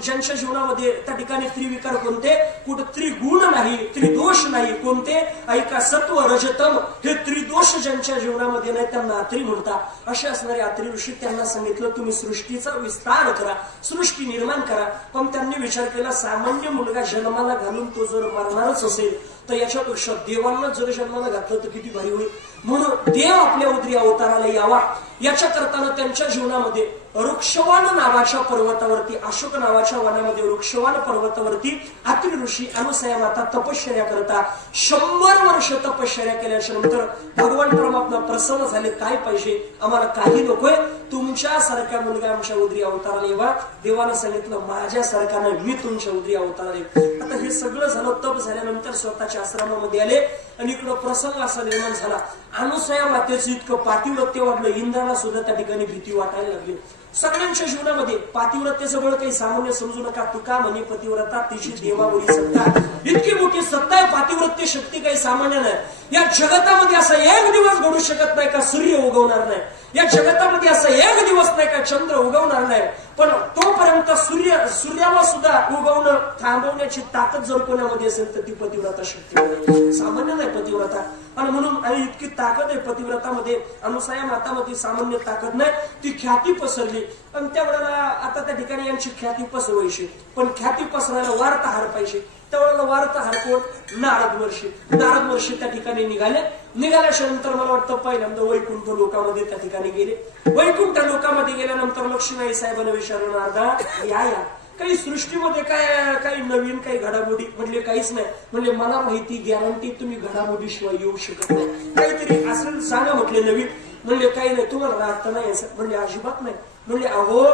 ज्यांच्या जीवनामध्ये त्या ठिकाणी त्रिविकार कोणते? कुठं त्रिगुण नाही, त्रिदोष नाही. कोणते? ऐका, सत्व रजतम हे त्रिदोष ज्यांच्या जीवनामध्ये नाही त्यांना आत्री म्हणतात. असे असणारे आत्री ऋषी त्यांना सांगितलं तुम्ही सृष्टीचा विस्तार करा, सृष्टी निर्माण करा. पण त्यांनी विचार केला सामान्य मुलगा जन्माला घालून तो जर मरणारच असेल तर याच्यापेक्षा देवांना जर जन्माला घातलं तर किती भारी होईल. म्हणून देव आपल्या उदरी अवताराला यावा याच्या करताना त्यांच्या जीवनामध्ये वृक्षवान नावाच्या पर्वतावरती, अशोक नावाच्या वनामध्ये वृक्षवान पर्वतावरती आत्री ऋषी अनुसया माता तपश्चर्या करता 100 वर्ष तपश्चर्या केल्याच्या नंतर भगवान परमात्मा प्रसन्न झाले. काय पाहिजे? आम्हाला काही नकोय, तुमच्यासारखा मुलगा आमच्या उदरी अवताराला येवा. देवानं सांगितलं माझ्यासारखा नाही, मी तुमच्या उदरी अवताराला येईल. आता हे सगळं झालं. तप झाल्यानंतर स्वतःच्या आश्रमामध्ये आले आणि इकडं प्रसंग असा निर्माण झाला. अनुसया मातेचं इतकं पातिव्रत्य वाढलं, इंद्राला सुद्धा त्या ठिकाणी भीती वाटायला लागली. सगळ्यांच्या जीवनामध्ये पातिव्रत्याचं बळ काही सामान्य समजू नका. तुका म्हणे पतिव्रता तिची देवावरी सत्ता. इतकी मोठी सत्ता आहे, पातिव्रत्य शक्ती काही सामान्य नाही. या जगतामध्ये असा एक दिवस घडू शकत नाही का सूर्य उगवणार नाही. या जगतामध्ये असा एक दिवस नाही का चंद्र उगवणार नाही. पण तोपर्यंत सूर्याला सुद्धा उगवणं थांबवण्याची ताकद जर कोणामध्ये असेल तर ती पतिव्रता शक्ती. सामान्य नाही पतिव्रता. आणि म्हणून आणि इतकी ताकद आहे पतिव्रतामध्ये. अनुसया मातामध्ये सामान्य ताकद नाही. ती ख्याती पसरली आणि त्यावेळेला आता त्या ठिकाणी यांची ख्याती पसरवायची. पण ख्याती पसरायला वार्ताहर पाहिजे. त्यावेळेला वार्ताहर कोण? नारद महर्षी. नारद महर्षी त्या ठिकाणी निघाल्याच्या नंतर मला वाटतं पहिल्यांदा वैकुंठ लोकामध्ये त्या ठिकाणी गेले. वैकुंठ लोकामध्ये गेल्यानंतर लक्ष्मीबाई साहेबांना विचारलं नारदा या काही सृष्टीमध्ये काही नवीन काही घडामोडी? म्हणले काहीच नाही. म्हणले मला माहिती गॅरंटी तुम्ही घडामोडीशिवाय येऊ शकत नाही. काहीतरी असेल सांगा म्हटले नवीन. म्हणले काही नाही. तुम्हाला राहत नाही म्हणले अजिबात नाही. म्हणले अहो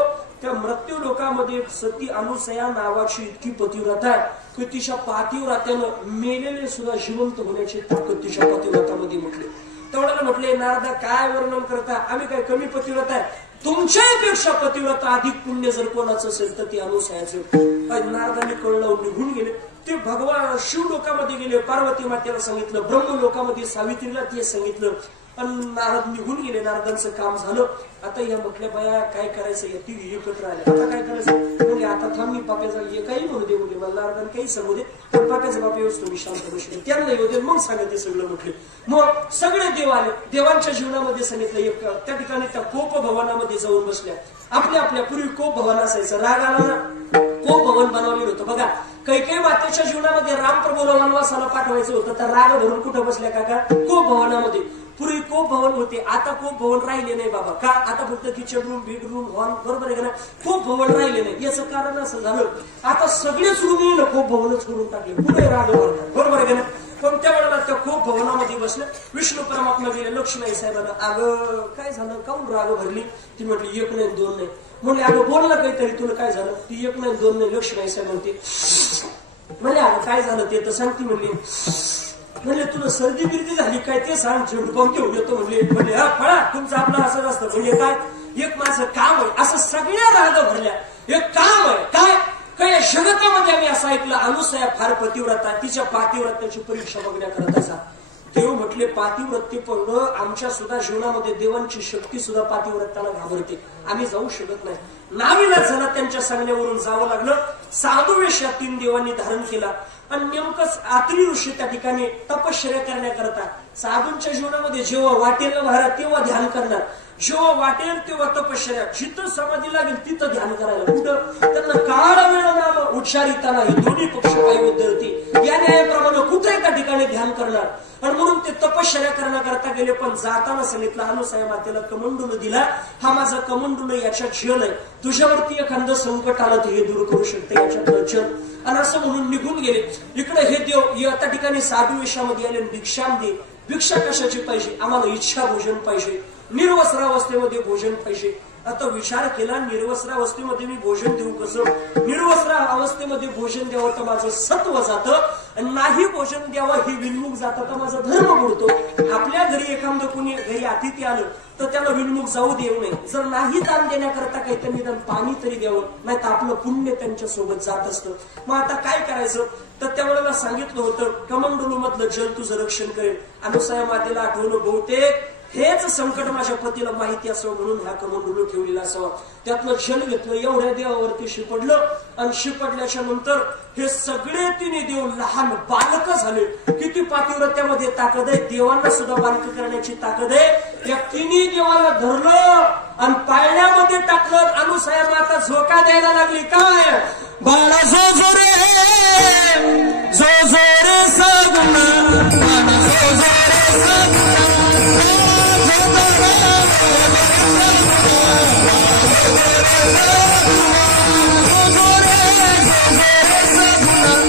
त्या मृत्यू लोकामध्ये सती अनुसया नावाची इतकी पतिव्रता आहे की तिच्या पातिव्रत्यानं मेलेले सुद्धा जिवंत होण्याची ताकद तिच्या पतिव्रतामध्ये म्हटले. तेवढ्याला म्हटले नारदा काय वर्णन करता? आम्ही काय कमी पतिव्रता आहे? तुमच्यापेक्षा पतिव्रता अधिक पुण्य जर कोणाचं असेल तर ती अनुसयाचं. नारदाने कळलं निघून गेले. ते भगवान शिव लोकामध्ये गेले, पार्वती मातेला सांगितलं, ब्रह्म लोकामध्ये सावित्रीला ते सांगितलं, आणि नारद निघून गेले. नारदांचं काम झालं. आता या म्हटल्या बाया काय करायचं, या तिघी एकत्र आले, आता काय करायचं म्हणजे आता थांब मी पाप्याचा काही म्हणू दे म्हणजे मला नारदान काही सांगू दे, पण पाप्याचा बाप येऊच तुम्ही शांत बसले, त्यांना येऊ दे मग सांगा ते सगळं म्हटले. मग सगळे देव आले. देवांच्या जीवनामध्ये सांगितलं एक त्या ठिकाणी त्या कोप भवनामध्ये जाऊन बसल्या. आपल्या आपल्या पूर्वी कोप भवन असायचं, राग आला ना कोप भवन बनवलेलं होतं. बघा काही मातेच्या जीवनामध्ये राम प्रभूला वनवासाला पाठवायचं होतं, तर राग धरून कुठं बसल्या काका, कोप भवनामध्ये. पूर्वी कोप भवन होते, आता कोप भवन राहिले नाही बाबा. का? आता फक्त किचन रूम, बेडरूम, हॉल, बरोबर आहे का ना, कोप भवन राहिले नाही. याचं कारण असं झालं आता सगळेच रूम कोप भवनच करून टाकले, पुढे राग बरोबर आहे का ना. पण त्या वेळेला त्या खूप भवनामध्ये बसले. विष्णू परमात्मा गेले लक्ष्मी साहेबांना, अगं काय झालं, काऊन राग भरली? ती म्हटली एक नाही दोन नाही. म्हणले अगं बोल ना काहीतरी, तुला काय झालं? ती एक नाही दोन नाही. लक्ष्मी साहेब म्हणते, म्हणजे अगं काय झालं ते तर सांगती. म्हणले तुला सर्दी बिर्दी झाली काय ते सांग, झेंडूबाम घेऊन येतो म्हणले हा फळा तुमचं आपलं असं असतं. म्हणजे काय, एक माझं काम आहे, असं सगळ्या राग भरल्या. एक काम आहे काय काय जगतामध्ये आम्ही असं ऐकलं, अनुसया फार पतिव्रता, तिच्या पातिव्रत्याची परीक्षा बघण्याकरता असा. देव म्हटले पातिव्रत्य पण आमच्या सुद्धा जीवनामध्ये देवांची शक्ती सुद्धा पातिव्रत्याला घाबरते, आम्ही जाऊ शकत नाही. नाविलाज झाला, त्यांच्या सांगण्यावरून जावं लागलं. साधू वेश 3 देवांनी धारण केला आणि नेमकंच आत्री ऋषी त्या ठिकाणी तपश्चर्या करण्याकरता. साधूंच्या जीवनामध्ये जेव्हा वाटेल महाराज तेव्हा ध्यान करणार, जेव्हा वाटेल तेव्हा तपश्चर्या, जिथं समाधी लागेल तिथं ध्यान करायला. कुठं? त्यांना काळ वेळ नाम उच्चारिताना हे दोन्ही पक्ष पायी उद्धरते, या न्यायाप्रमाणे कुठे त्या ठिकाणी ध्यान करणार. आणि म्हणून ते तपश्चर्या करण्याकरता गेले. पण जाताना सांगितलं अनुसया मातेला कमंडूल दिला, हा माझा कमंडूल याच्यात जल आहे, तुझ्यावरती एखादं संकट आलं तर हे दूर करू शकते याच्यातलं जल. आणि असं म्हणून निघून गेले. इकडे हे देव त्या ठिकाणी साधू वेशामध्ये आले, भिक्षाम दे. भिक्षा कशाची पाहिजे? आम्हाला इच्छा भोजन पाहिजे, निर्वस्त्रावस्थेमध्ये भोजन पाहिजे. आता विचार केला, निर्वस्त्रावस्थेमध्ये मी भोजन देऊ कसं? निर्वस्त्र अवस्थेमध्ये भोजन द्यावं तर माझं सत्व जातं, आणि नाही भोजन द्यावं ही विनमुख जातं तर माझा धर्म बुडतो. आपल्या घरी एखादं कोणी घरी अतिथी आलं तर त्याला विनमुख जाऊ देऊ नये. जर नाही दान देण्याकरता काही तर निदान पाणी तरी द्यावं, नाही तर आपलं पुण्य त्यांच्या सोबत जात असतं. मग आता काय करायचं? तर त्यावेळेला सांगितलं होतं कमंडलू मधलं जल तुझं रक्षण करेल. अनुसया मातेला आठवलं बहुतेक हेच संकट माझ्या पतीला माहिती असावं म्हणून हा कमंडलू ठेवलेला असावा. त्यातलं जल घेतलं, एवढ्या देवावरती शिपडलं, आणि शिपडल्याच्या नंतर हे सगळे 3 देव लहान बालक झाले. किती पातिव्रत्यामध्ये ताकद आहे, देवांना सुद्धा बालक करण्याची ताकद आहे. या 3 देवाला धरलं आणि पाळण्यामध्ये टाकलं. अनुसया माता झोका द्यायला लागली, काय बाळा जो जो रे सगुना, बाळा जो जो रे सगुना,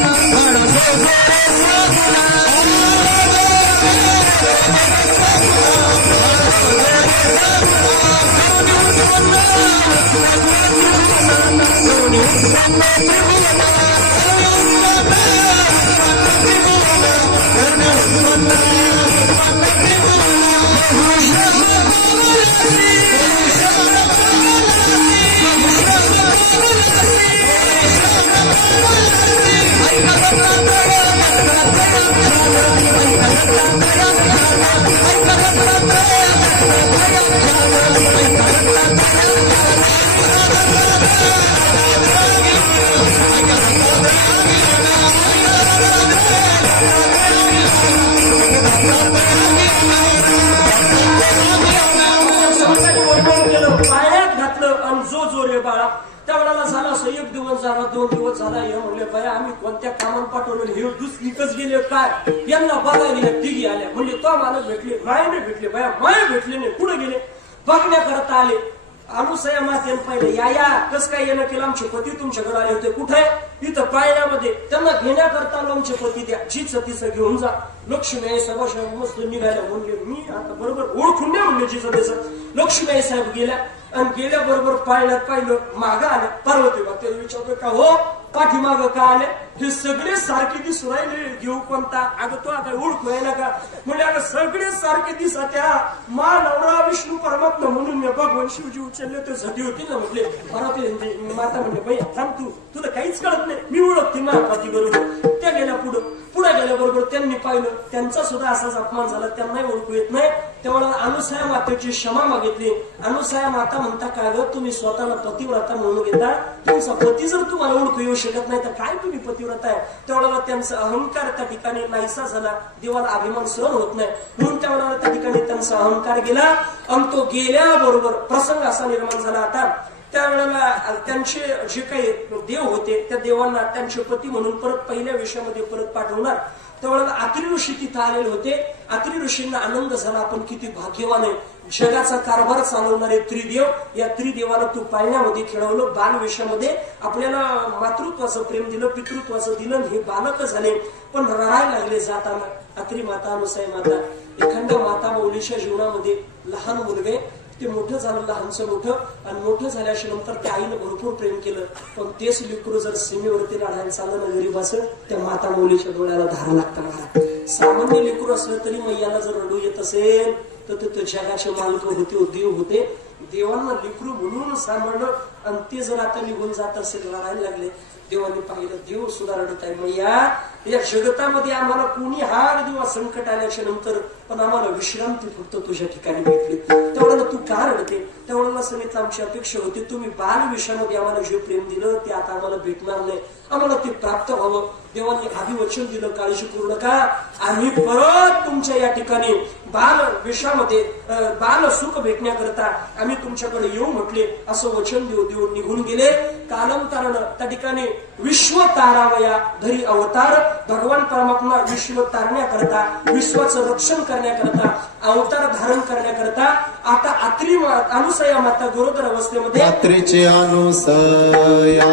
बाळा. त्यावेळेला झाला असं 1 दिवस झाला, 2 दिवस झाला. हे म्हणले बाया आम्ही कोणत्या कामाला पाठवलं, हे दुसरीकच गेले काय, यांना बघायला तिघी आल्या. म्हणजे तो मालक भेटले, माय नाही भेटले, बाया माय भेटले नाही, पुढे गेले बघण्याकरता आले. अनुसया मातेन पाहिलं, या कस काय येणं केलं, आमचे पती तुमच्याकडे आले होते. कुठे? इथं पाळण्यामध्ये. त्यांना घेण्याकरता आलो, आमचे पती द्या, जीच तिचं घेऊन जा. लक्ष्मी साहेब मस्त निघायला म्हणले, मी आता बरोबर ओळखून द्या म्हणले जीचं त्याचं. लक्ष्मी साहेब गेल्या आणि गेल्याबरोबर पाळण्यात पाहिलं, मागं आल्या. पार्वती मातेला विचारतो, का हो पाठीमाग का आले हे सगळे सारखे दिसू राहिले. घेऊ कोणता? अगं तो आता ओळखू यायला का? म्हणजे अगं सगळे सारखे दिसत्या. मा नवरा विष्णू परमात्मा म्हणून मी भगवान शिवजी उचलले तर झटी होती ना. म्हटले परत माता म्हणले बाई थांब तू, तुला काहीच कळत नाही, मी ओळखते महापाती बरोबर. त्या गेल्या पुढे गेल्याबरोबर त्यांनी पाहिलं, त्यांचा सुद्धा असाच अपमान झाला, त्यांनाही ओळखू येत नाही. त्यावेळेला अनुसया मातेची क्षमा मागितली. अनुसया माता म्हणता का ग तुम्ही स्वतःला पतिव्रता म्हणून घेता? तुमचा पती जर तुम्हाला ओळखू येऊ शकत नाही तर काय तुम्ही पतिव्रता आहे? त्यावेळेला त्यांचा अहंकार त्या ठिकाणी नाहीसा झाला. देवाला अभिमान सहन होत नाही म्हणून त्यावेळेला त्या ठिकाणी त्यांचा अहंकार गेला आणि तो गेल्याबरोबर प्रसंग असा निर्माण झाला. आता त्यावेळेला त्यांचे जे काही देव होते त्या देवांना त्यांचे पती म्हणून परत पहिल्या विषयामध्ये परत पाठवणार. त्यावेळेला अत्री ऋषी तिथं आलेले होते. अत्री ऋषींना आनंद झाला, आपण किती भाग्यवान आहे, जगाचा कारभार चालवणारे त्रिदेव, या त्रिदेवाला तू पाळण्यामध्ये खेळवलं. बालवेशामध्ये आपल्याला मातृत्वाचं प्रेम दिलं, पितृत्वाचं दिलं, हे बालक झाले पण रडायला लागले जाताना. अत्री माता, अनुसया माता, एखाद्या माता मौलीच्या जीवनामध्ये लहान मुलगे ते मोठं झालं, लहानचं मोठं, आणि मोठं झाल्याच्या नंतर त्या आईनं भरपूर प्रेम केलं. पण तेच लेकरू जर सीमेवरती लढायला चाललं ना गरीबाचं, त्या माता मौलीच्या डोळ्याला धारा लागतं. मला सामान्य लेकरू असलं तरी मैयाला जर रडू येत असेल तर ते जगाचे मालक होते, देव होते. देवांना लेकरू म्हणून सांभाळलं आणि ते जर आता निघून जात असेल, लढायला लागले, देवांनी पाहिलं देव सुद्धा रडत आहे. मैया या जगतामध्ये आम्हाला कोणी हार देवा संकट आल्याच्या नंतर पण आम्हाला विश्रांती फक्त तुझ्या ठिकाणी भेटली. त्यावेळेला तू का रडते? त्यावेळेला सांगितलं आमची अपेक्षा होती तुम्ही बाल विषयामध्ये आम्हाला जे प्रेम दिलं ते आता आम्हाला भेटणार नाही, आम्हाला ते प्राप्त व्हावं. देवांनी आधी वचन दिलं काळजी करू नका, आम्ही परत तुमच्या या ठिकाणी बाल विषयामध्ये बाल सुख भेटण्याकरता आम्ही तुमच्याकडे येऊ म्हटले. असं वचन देऊन निघून गेले. कालांतरानं त्या ठिकाणी विश्व तारावया धरी अवतार, भगवान परमात्मा विश्व तारण्याकरता, विश्वाचं रक्षण करण्याकरता, अवतार धारण करण्याकरता आता अत्री अनुसया माता गरोदर अवस्थेमध्ये रात्रीची अनुसया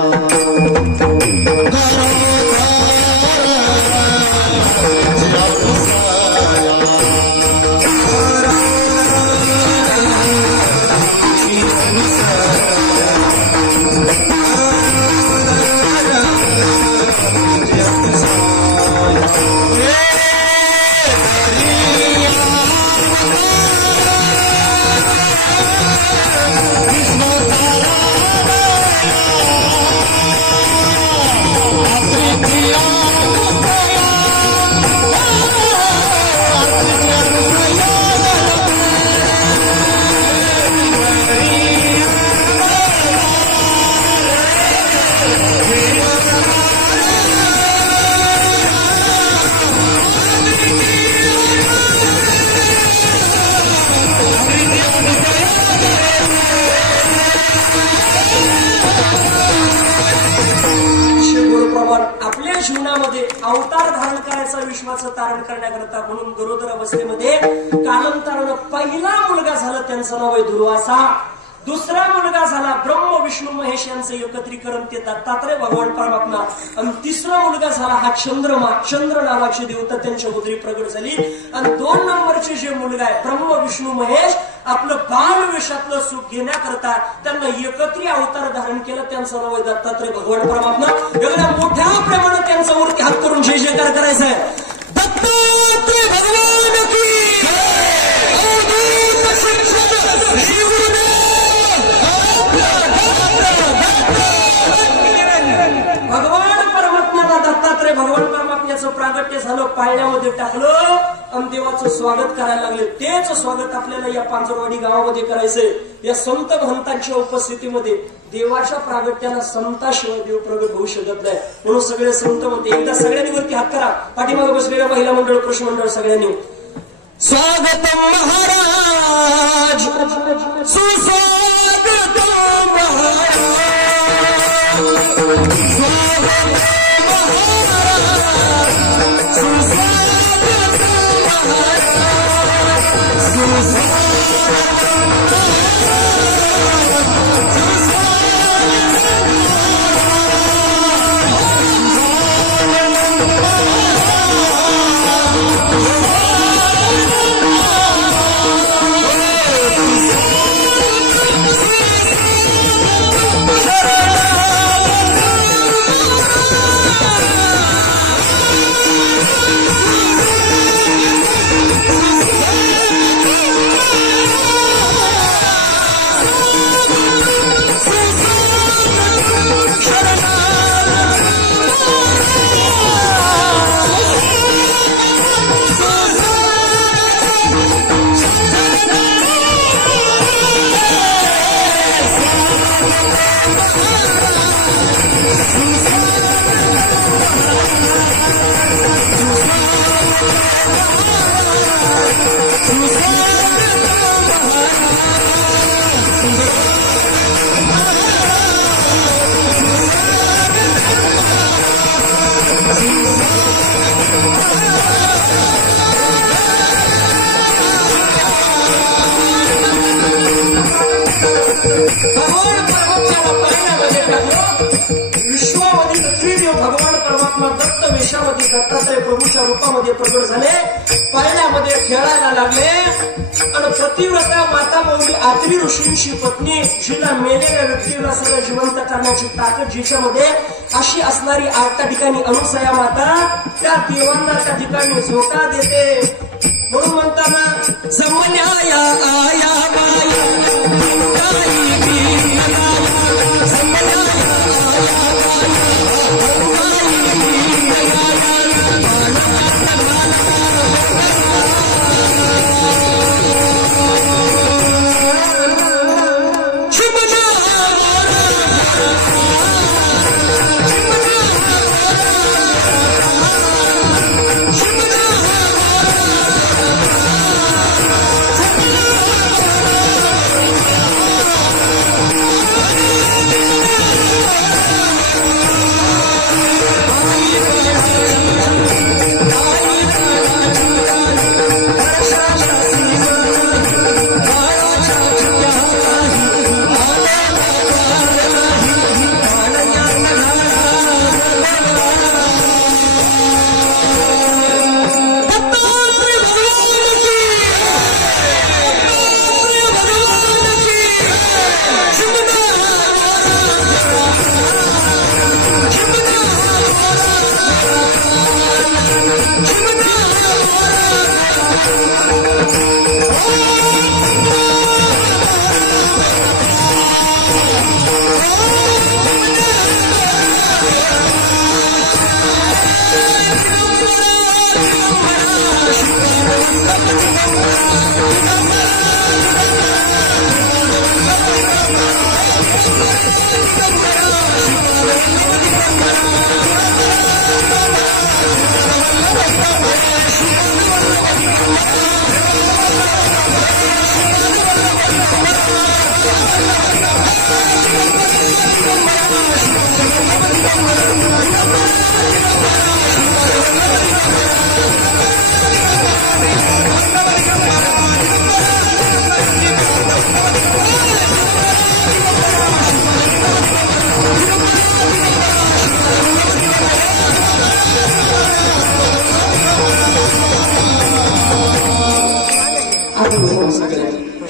अवतार धारण करायचा विश्वाचं तारण करण्याकरता म्हणून गरोदर अवस्थेमध्ये कालांतरानं पहिला मुलगा झाला, त्यांचं नाव आहे दुर्वासा. दुसरा मुलगा झाला ब्रह्म विष्णू महेश यांचं एकत्रीकरण, ते दत्तात्रय भगवान परमात्मा. आणि तिसरा मुलगा झाला हा चंद्रमा, चंद्र नावाची देवता त्यांच्या उदरी प्रगट झाली. आणि 2 नंबरचे जे मुलगा आहे ब्रह्म विष्णू महेश, आपलं बाल वेशातलं सुख घेण्याकरता त्यांना एकत्री अवतार धारण केलं, त्यांचं नाव आहे दत्तात्रय भगवान परमात्मा. एवढ्या मोठ्या प्रमाणात त्यांचा वरती हात करून जय जयकार करायचा आहे. दत्तात्रय भगवान की भगवान परमात्म्याला दत्तात्रय भगवान परमात्म्याचं प्रागट्य झालं, पाळण्यामध्ये टाकलं आणि देवाचं स्वागत करायला लागले. तेच स्वागत आपल्याला या पांजरवाडी गावामध्ये करायचंय. या संत महंतांच्या उपस्थितीमध्ये देवाच्या प्रागट्याला संताशिवाय देव प्रगट होऊ शकत नाही. म्हणून सगळे संत म्हणते, एकदा सगळ्यांनी वरती हात करा, पाठीमागे बसलेल्या महिला मंडळ पुरुष मंडळ सगळ्यांनी स्वागतम महाराज, सुस्वागतम महाराज, विश्वामध्ये त्रिदेव भगवान परमात्मा दत्त वेशामध्ये दत्तात्रय प्रभूच्या रूपामध्ये प्रगट झाले. पाळण्यामध्ये खेळायला लागले आणि प्रतिव्रता माता मौली आत्री ऋषींची पत्नी, जिला मेलेल्या व्यक्तीला सगळं जिवंत करण्याची ताकद जिच्यामध्ये अशी असणारी त्या ठिकाणी अनुसया माता त्या देवांना त्या ठिकाणी झोका देते. म्हणून म्हणताना जमल्या आया बाया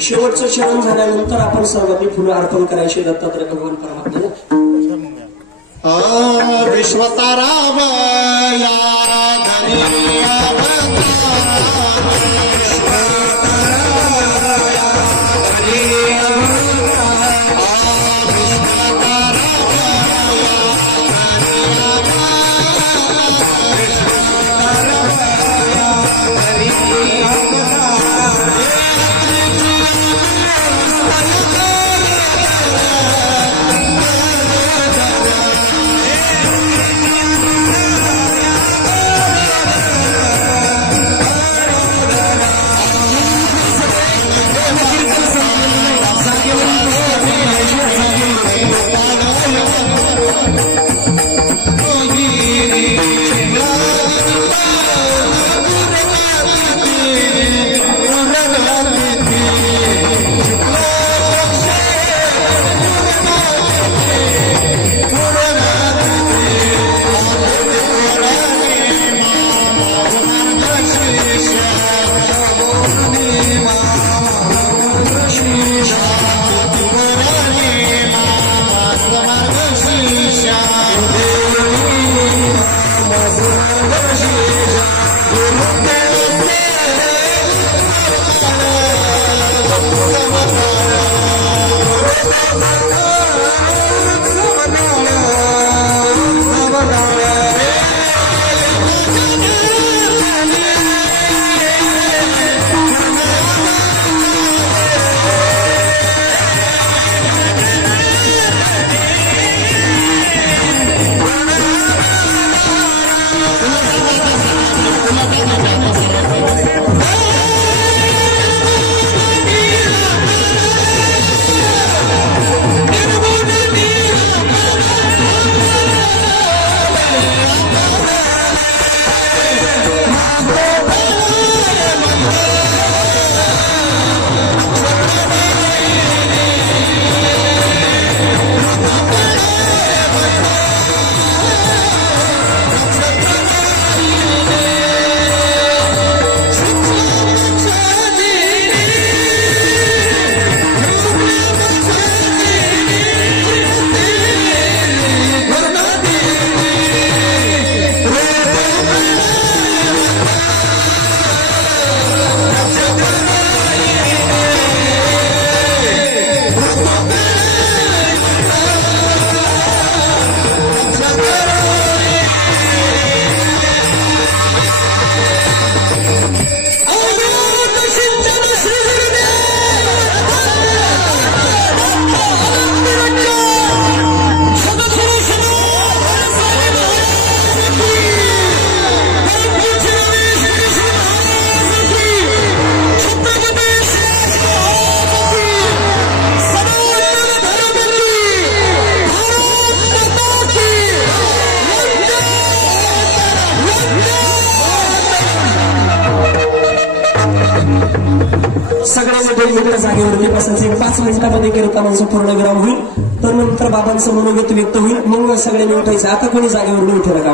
शेवटचं चरण झाल्यानंतर आपण सर्वांनी फुलं अर्पण करायचे दत्तात्रय भगवान परमात्म्याला. विश्वतारावया जागेवरती बसायचे 5 मिनिटांमध्ये कीर्तनाचं पूर्ण विराम होईल. तर नंतर बाबांचं मनोगत व्यक्त होईल. मग सगळ्यांनी उठायचं. आता कोणी जागेवरून उठू नका.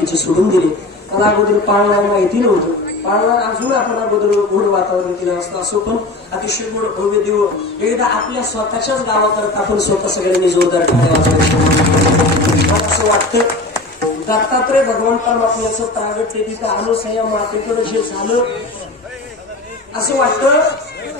तिचे सोडून दिले. मला अगोदर पाळणा माहिती नव्हतं. पाळणा अजून आपण अगोदर गोड वातावरण केलं असतं. असो पण अतिशय गोड भव्य देव एकदा आपल्या स्वतःच्याच गावाकरता आपण स्वतः सगळ्यांनी जोरदार टाळ्या वाजवायच्या. असं वाटतं दत्तात्रय भगवान परमात्म्याचं प्रागट्य तिथं अनुसया मातेकडे जे झालं असं वाटतं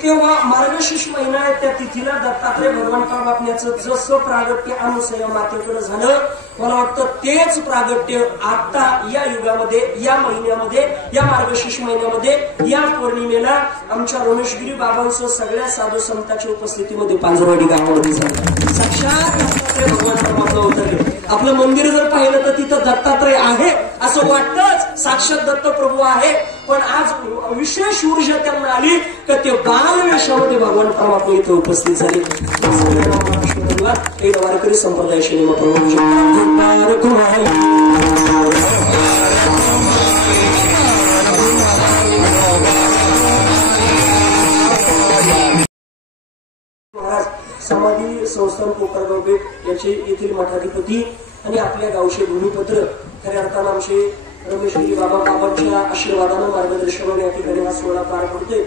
तेव्हा मार्गशीर्ष महिना आहे त्या तिथीला दत्तात्रय भगवान परमात्म्याचं जसं प्रागट्य अनुसया मातेकडे झालं मला वाटतं तेच प्रागट्य आता या युगामध्ये या महिन्यामध्ये या मार्गशीर्ष महिन्यामध्ये या पौर्णिमेला आमच्या रमेशगिरी बाबांसह सगळ्या साधू संतांच्या उपस्थितीमध्ये पांजरवाडी गावामध्ये झालं. साक्षात दत्तात्रय भगवान परमात्मा उतरले. आपलं मंदिर जर पाहिलं तर तिथं दत्तात्रय आहे असं वाटतंच. साक्षात दत्त प्रभू आहे. पण आज विशेष ऊर्जा त्यांना आली का ते बालवेशामध्ये भगवान परमात्मा इथे उपस्थित झाले. एक वारकरी संप्रदायाशी महाराज समाधी संस्थान कोपरगाव बेट याचे येथील मठाधिपती आणि आपल्या गावचे भूमिपत्र खऱ्या अर्थानं आमचे रमेशगिरी बाबांच्या आशीर्वादानं मार्गदर्शनाने या ठिकाणी हा सोहळा पार पडतोय.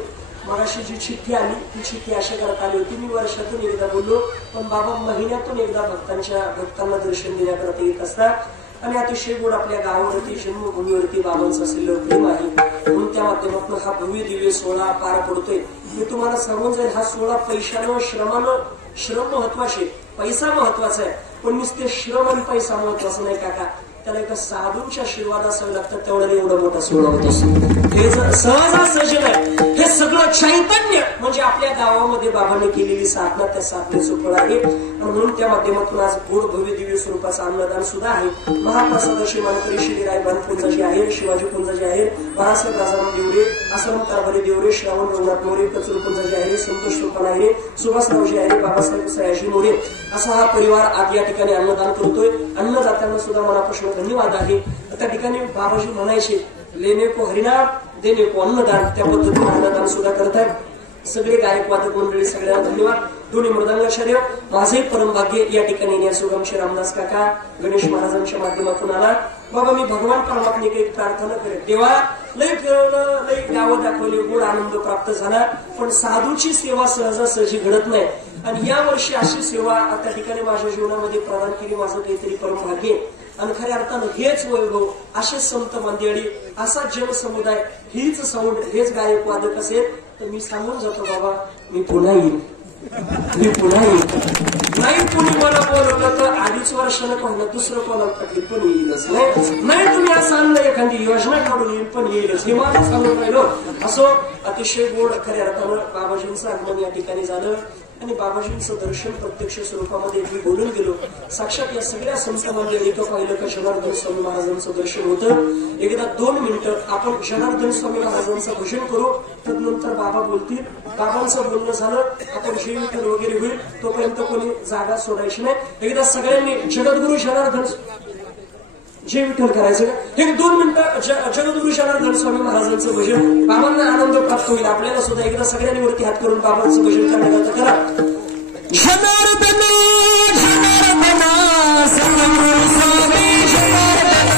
मगाशी जी चिठ्ठी आली ती चिठ्ठी अशा करता आली होती. मी वर्षातून एकदा बोललो पण बाबा महिन्यातून एकदा भक्तांना दर्शन देण्याकरता येत असतात आणि अतिशय गोड आपल्या गावावरती जन्मभूमीवरती बाबांचं असलेलं प्रेम आहे. म्हणून त्या माध्यमातून हा भव्य दिव्य सोहळा पार पडतोय. मी तुम्हाला सांगून जाईल हा सोहळा पैशानं श्रम महत्वाचे पैसा महत्वाचा आहे पण नुसते श्रम आणि पैसा महत्वाचा नाही काका. त्याला एका साधूंच्या आशीर्वाद असावे लागतात तेवढा एवढा मोठा सोहळा होत असतो. हे जर सहजासहजी नाही हे सगळं चैतन्य म्हणजे आपल्या गावामध्ये बाबांनी केलेली साधना त्या साधनेचं फळ आहे. म्हणून त्या माध्यमातून आज गोड भव्य दिव्य स्वरूपाचं अन्नदान सुद्धा आहे. महाप्रसादाशी मानकरी श्री रायबान पुंजाजी आहे शिवाजी पुंजाजी आहे बाळासाहेब राजाराम देवरे आश्रम कारभारी देवरे श्रावण रघुनाथ मोरे कचूर पुंजाजी आहे संतोष रुपाल आहे सुभाषरावजी आहे बाबासाहेब सयाजी मोरे असा हा परिवार आज या ठिकाणी अन्नदान करतोय. अन्न जात्यांना सुद्धा मनापासून धन्यवाद आहे. त्या ठिकाणी बाबाजी म्हणायचे लेने को हरिनाम देने को अन्नदान त्या पद्धतीने अन्नदान सुद्धा करतायत. सगळे गायक वादक मंडळी सगळ्यांना धन्यवाद. दोन्ही मृदंगाचार्य माझे परम भाग्य या ठिकाणी येण्यासोबत आमचे रामदास काका गणेश महाराजांच्या माध्यमातून आला. बाबा मी भगवान परमात्मेकडे एक प्रार्थना करेन. देवा लय फिरवलं लय गावं दाखवली गोड आनंद प्राप्त झाला पण साधूची सेवा सहजासहजी घडत नाही आणि या वर्षी अशी सेवा त्या ठिकाणी माझ्या जीवनामध्ये प्रदान केली माझं काहीतरी परम भाग्य आणि खऱ्या अर्थानं हेच वैभव असे संत मंदिरी असा जनसमुदाय हीच साऊंड हेच गायक वादक असेल तर मी सांगून जातो बाबा मी पुन्हा येईल. मी पुन्हा येईल. नाही कुणी मला बोलवलं तर 2.5 वर्षानं पाहिलं दुसरं कोणाला पाटील पण येईलच. नाही तुम्ही असं आणलं एखादी योजना काढून येईल पण येईलच. हे माझं सांगून राहिलो. असो अतिशय गोड खऱ्या अर्थानं बाबाजींचं आगमन या ठिकाणी झालं आणि बाबाजींचं दर्शन प्रत्यक्ष स्वरूपामध्ये मी बोलून गेलो. साक्षात या सगळ्या संत मंडळी पाहिलं का जनार्दन स्वामी महाराजांचं दर्शन होतं. एकदा 2 मिनिटं आपण जनार्दन स्वामी महाराजांचं भजन करू. तदनंतर बाबा बोलतील. बाबांचं बोलणं झालं आपण जय विठ्ठल वगैरे होईल. तोपर्यंत कोणी जागा सोडायची नाही. एकदा सगळ्यांनी जगद्गुरु जनार्दन जय विठ्ठल करायचं. एक 2 मिनिटं जगद्गुरु जनार्दन स्वामी महाराजांचं भजन. बाबांना आनंद प्राप्त होईल. आपल्याला सुद्धा एकदा सगळ्यांनी वरती हात करून बाबांचं भजन करण्यात करा. जनार्दन जनार्दन सद्गुरु स्वामी जनार्दन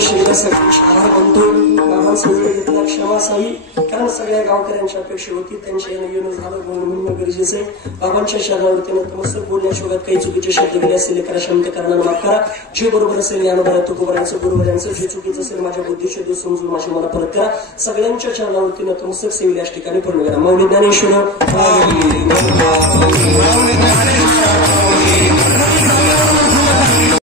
शरीरासाठी आभार मानतो. बाबांसमोर घेतला क्षमासावी, कारण सगळ्या गावकऱ्यांची अपेक्षा होती. त्यांच्या येणं झालं म्हणणं गरजेचं आहे. बाबांच्या शरणावरती नतमस्तक बोलण्याशोधात काही चुकीचे शब्द गेले असेल करा, क्षमता करण्याला माफ करा. जे बरोबर असेल या अनुभवात तुकोबरांचं बरोबरांचं, जे चुकीचं असेल माझ्या बुद्धीचे दोष समजून माझी मला परत करा. सगळ्यांच्या चरणावरती नतमस्तक सेवेल याच ठिकाणी पूर्ण करा. मौली ज्ञानेश्वर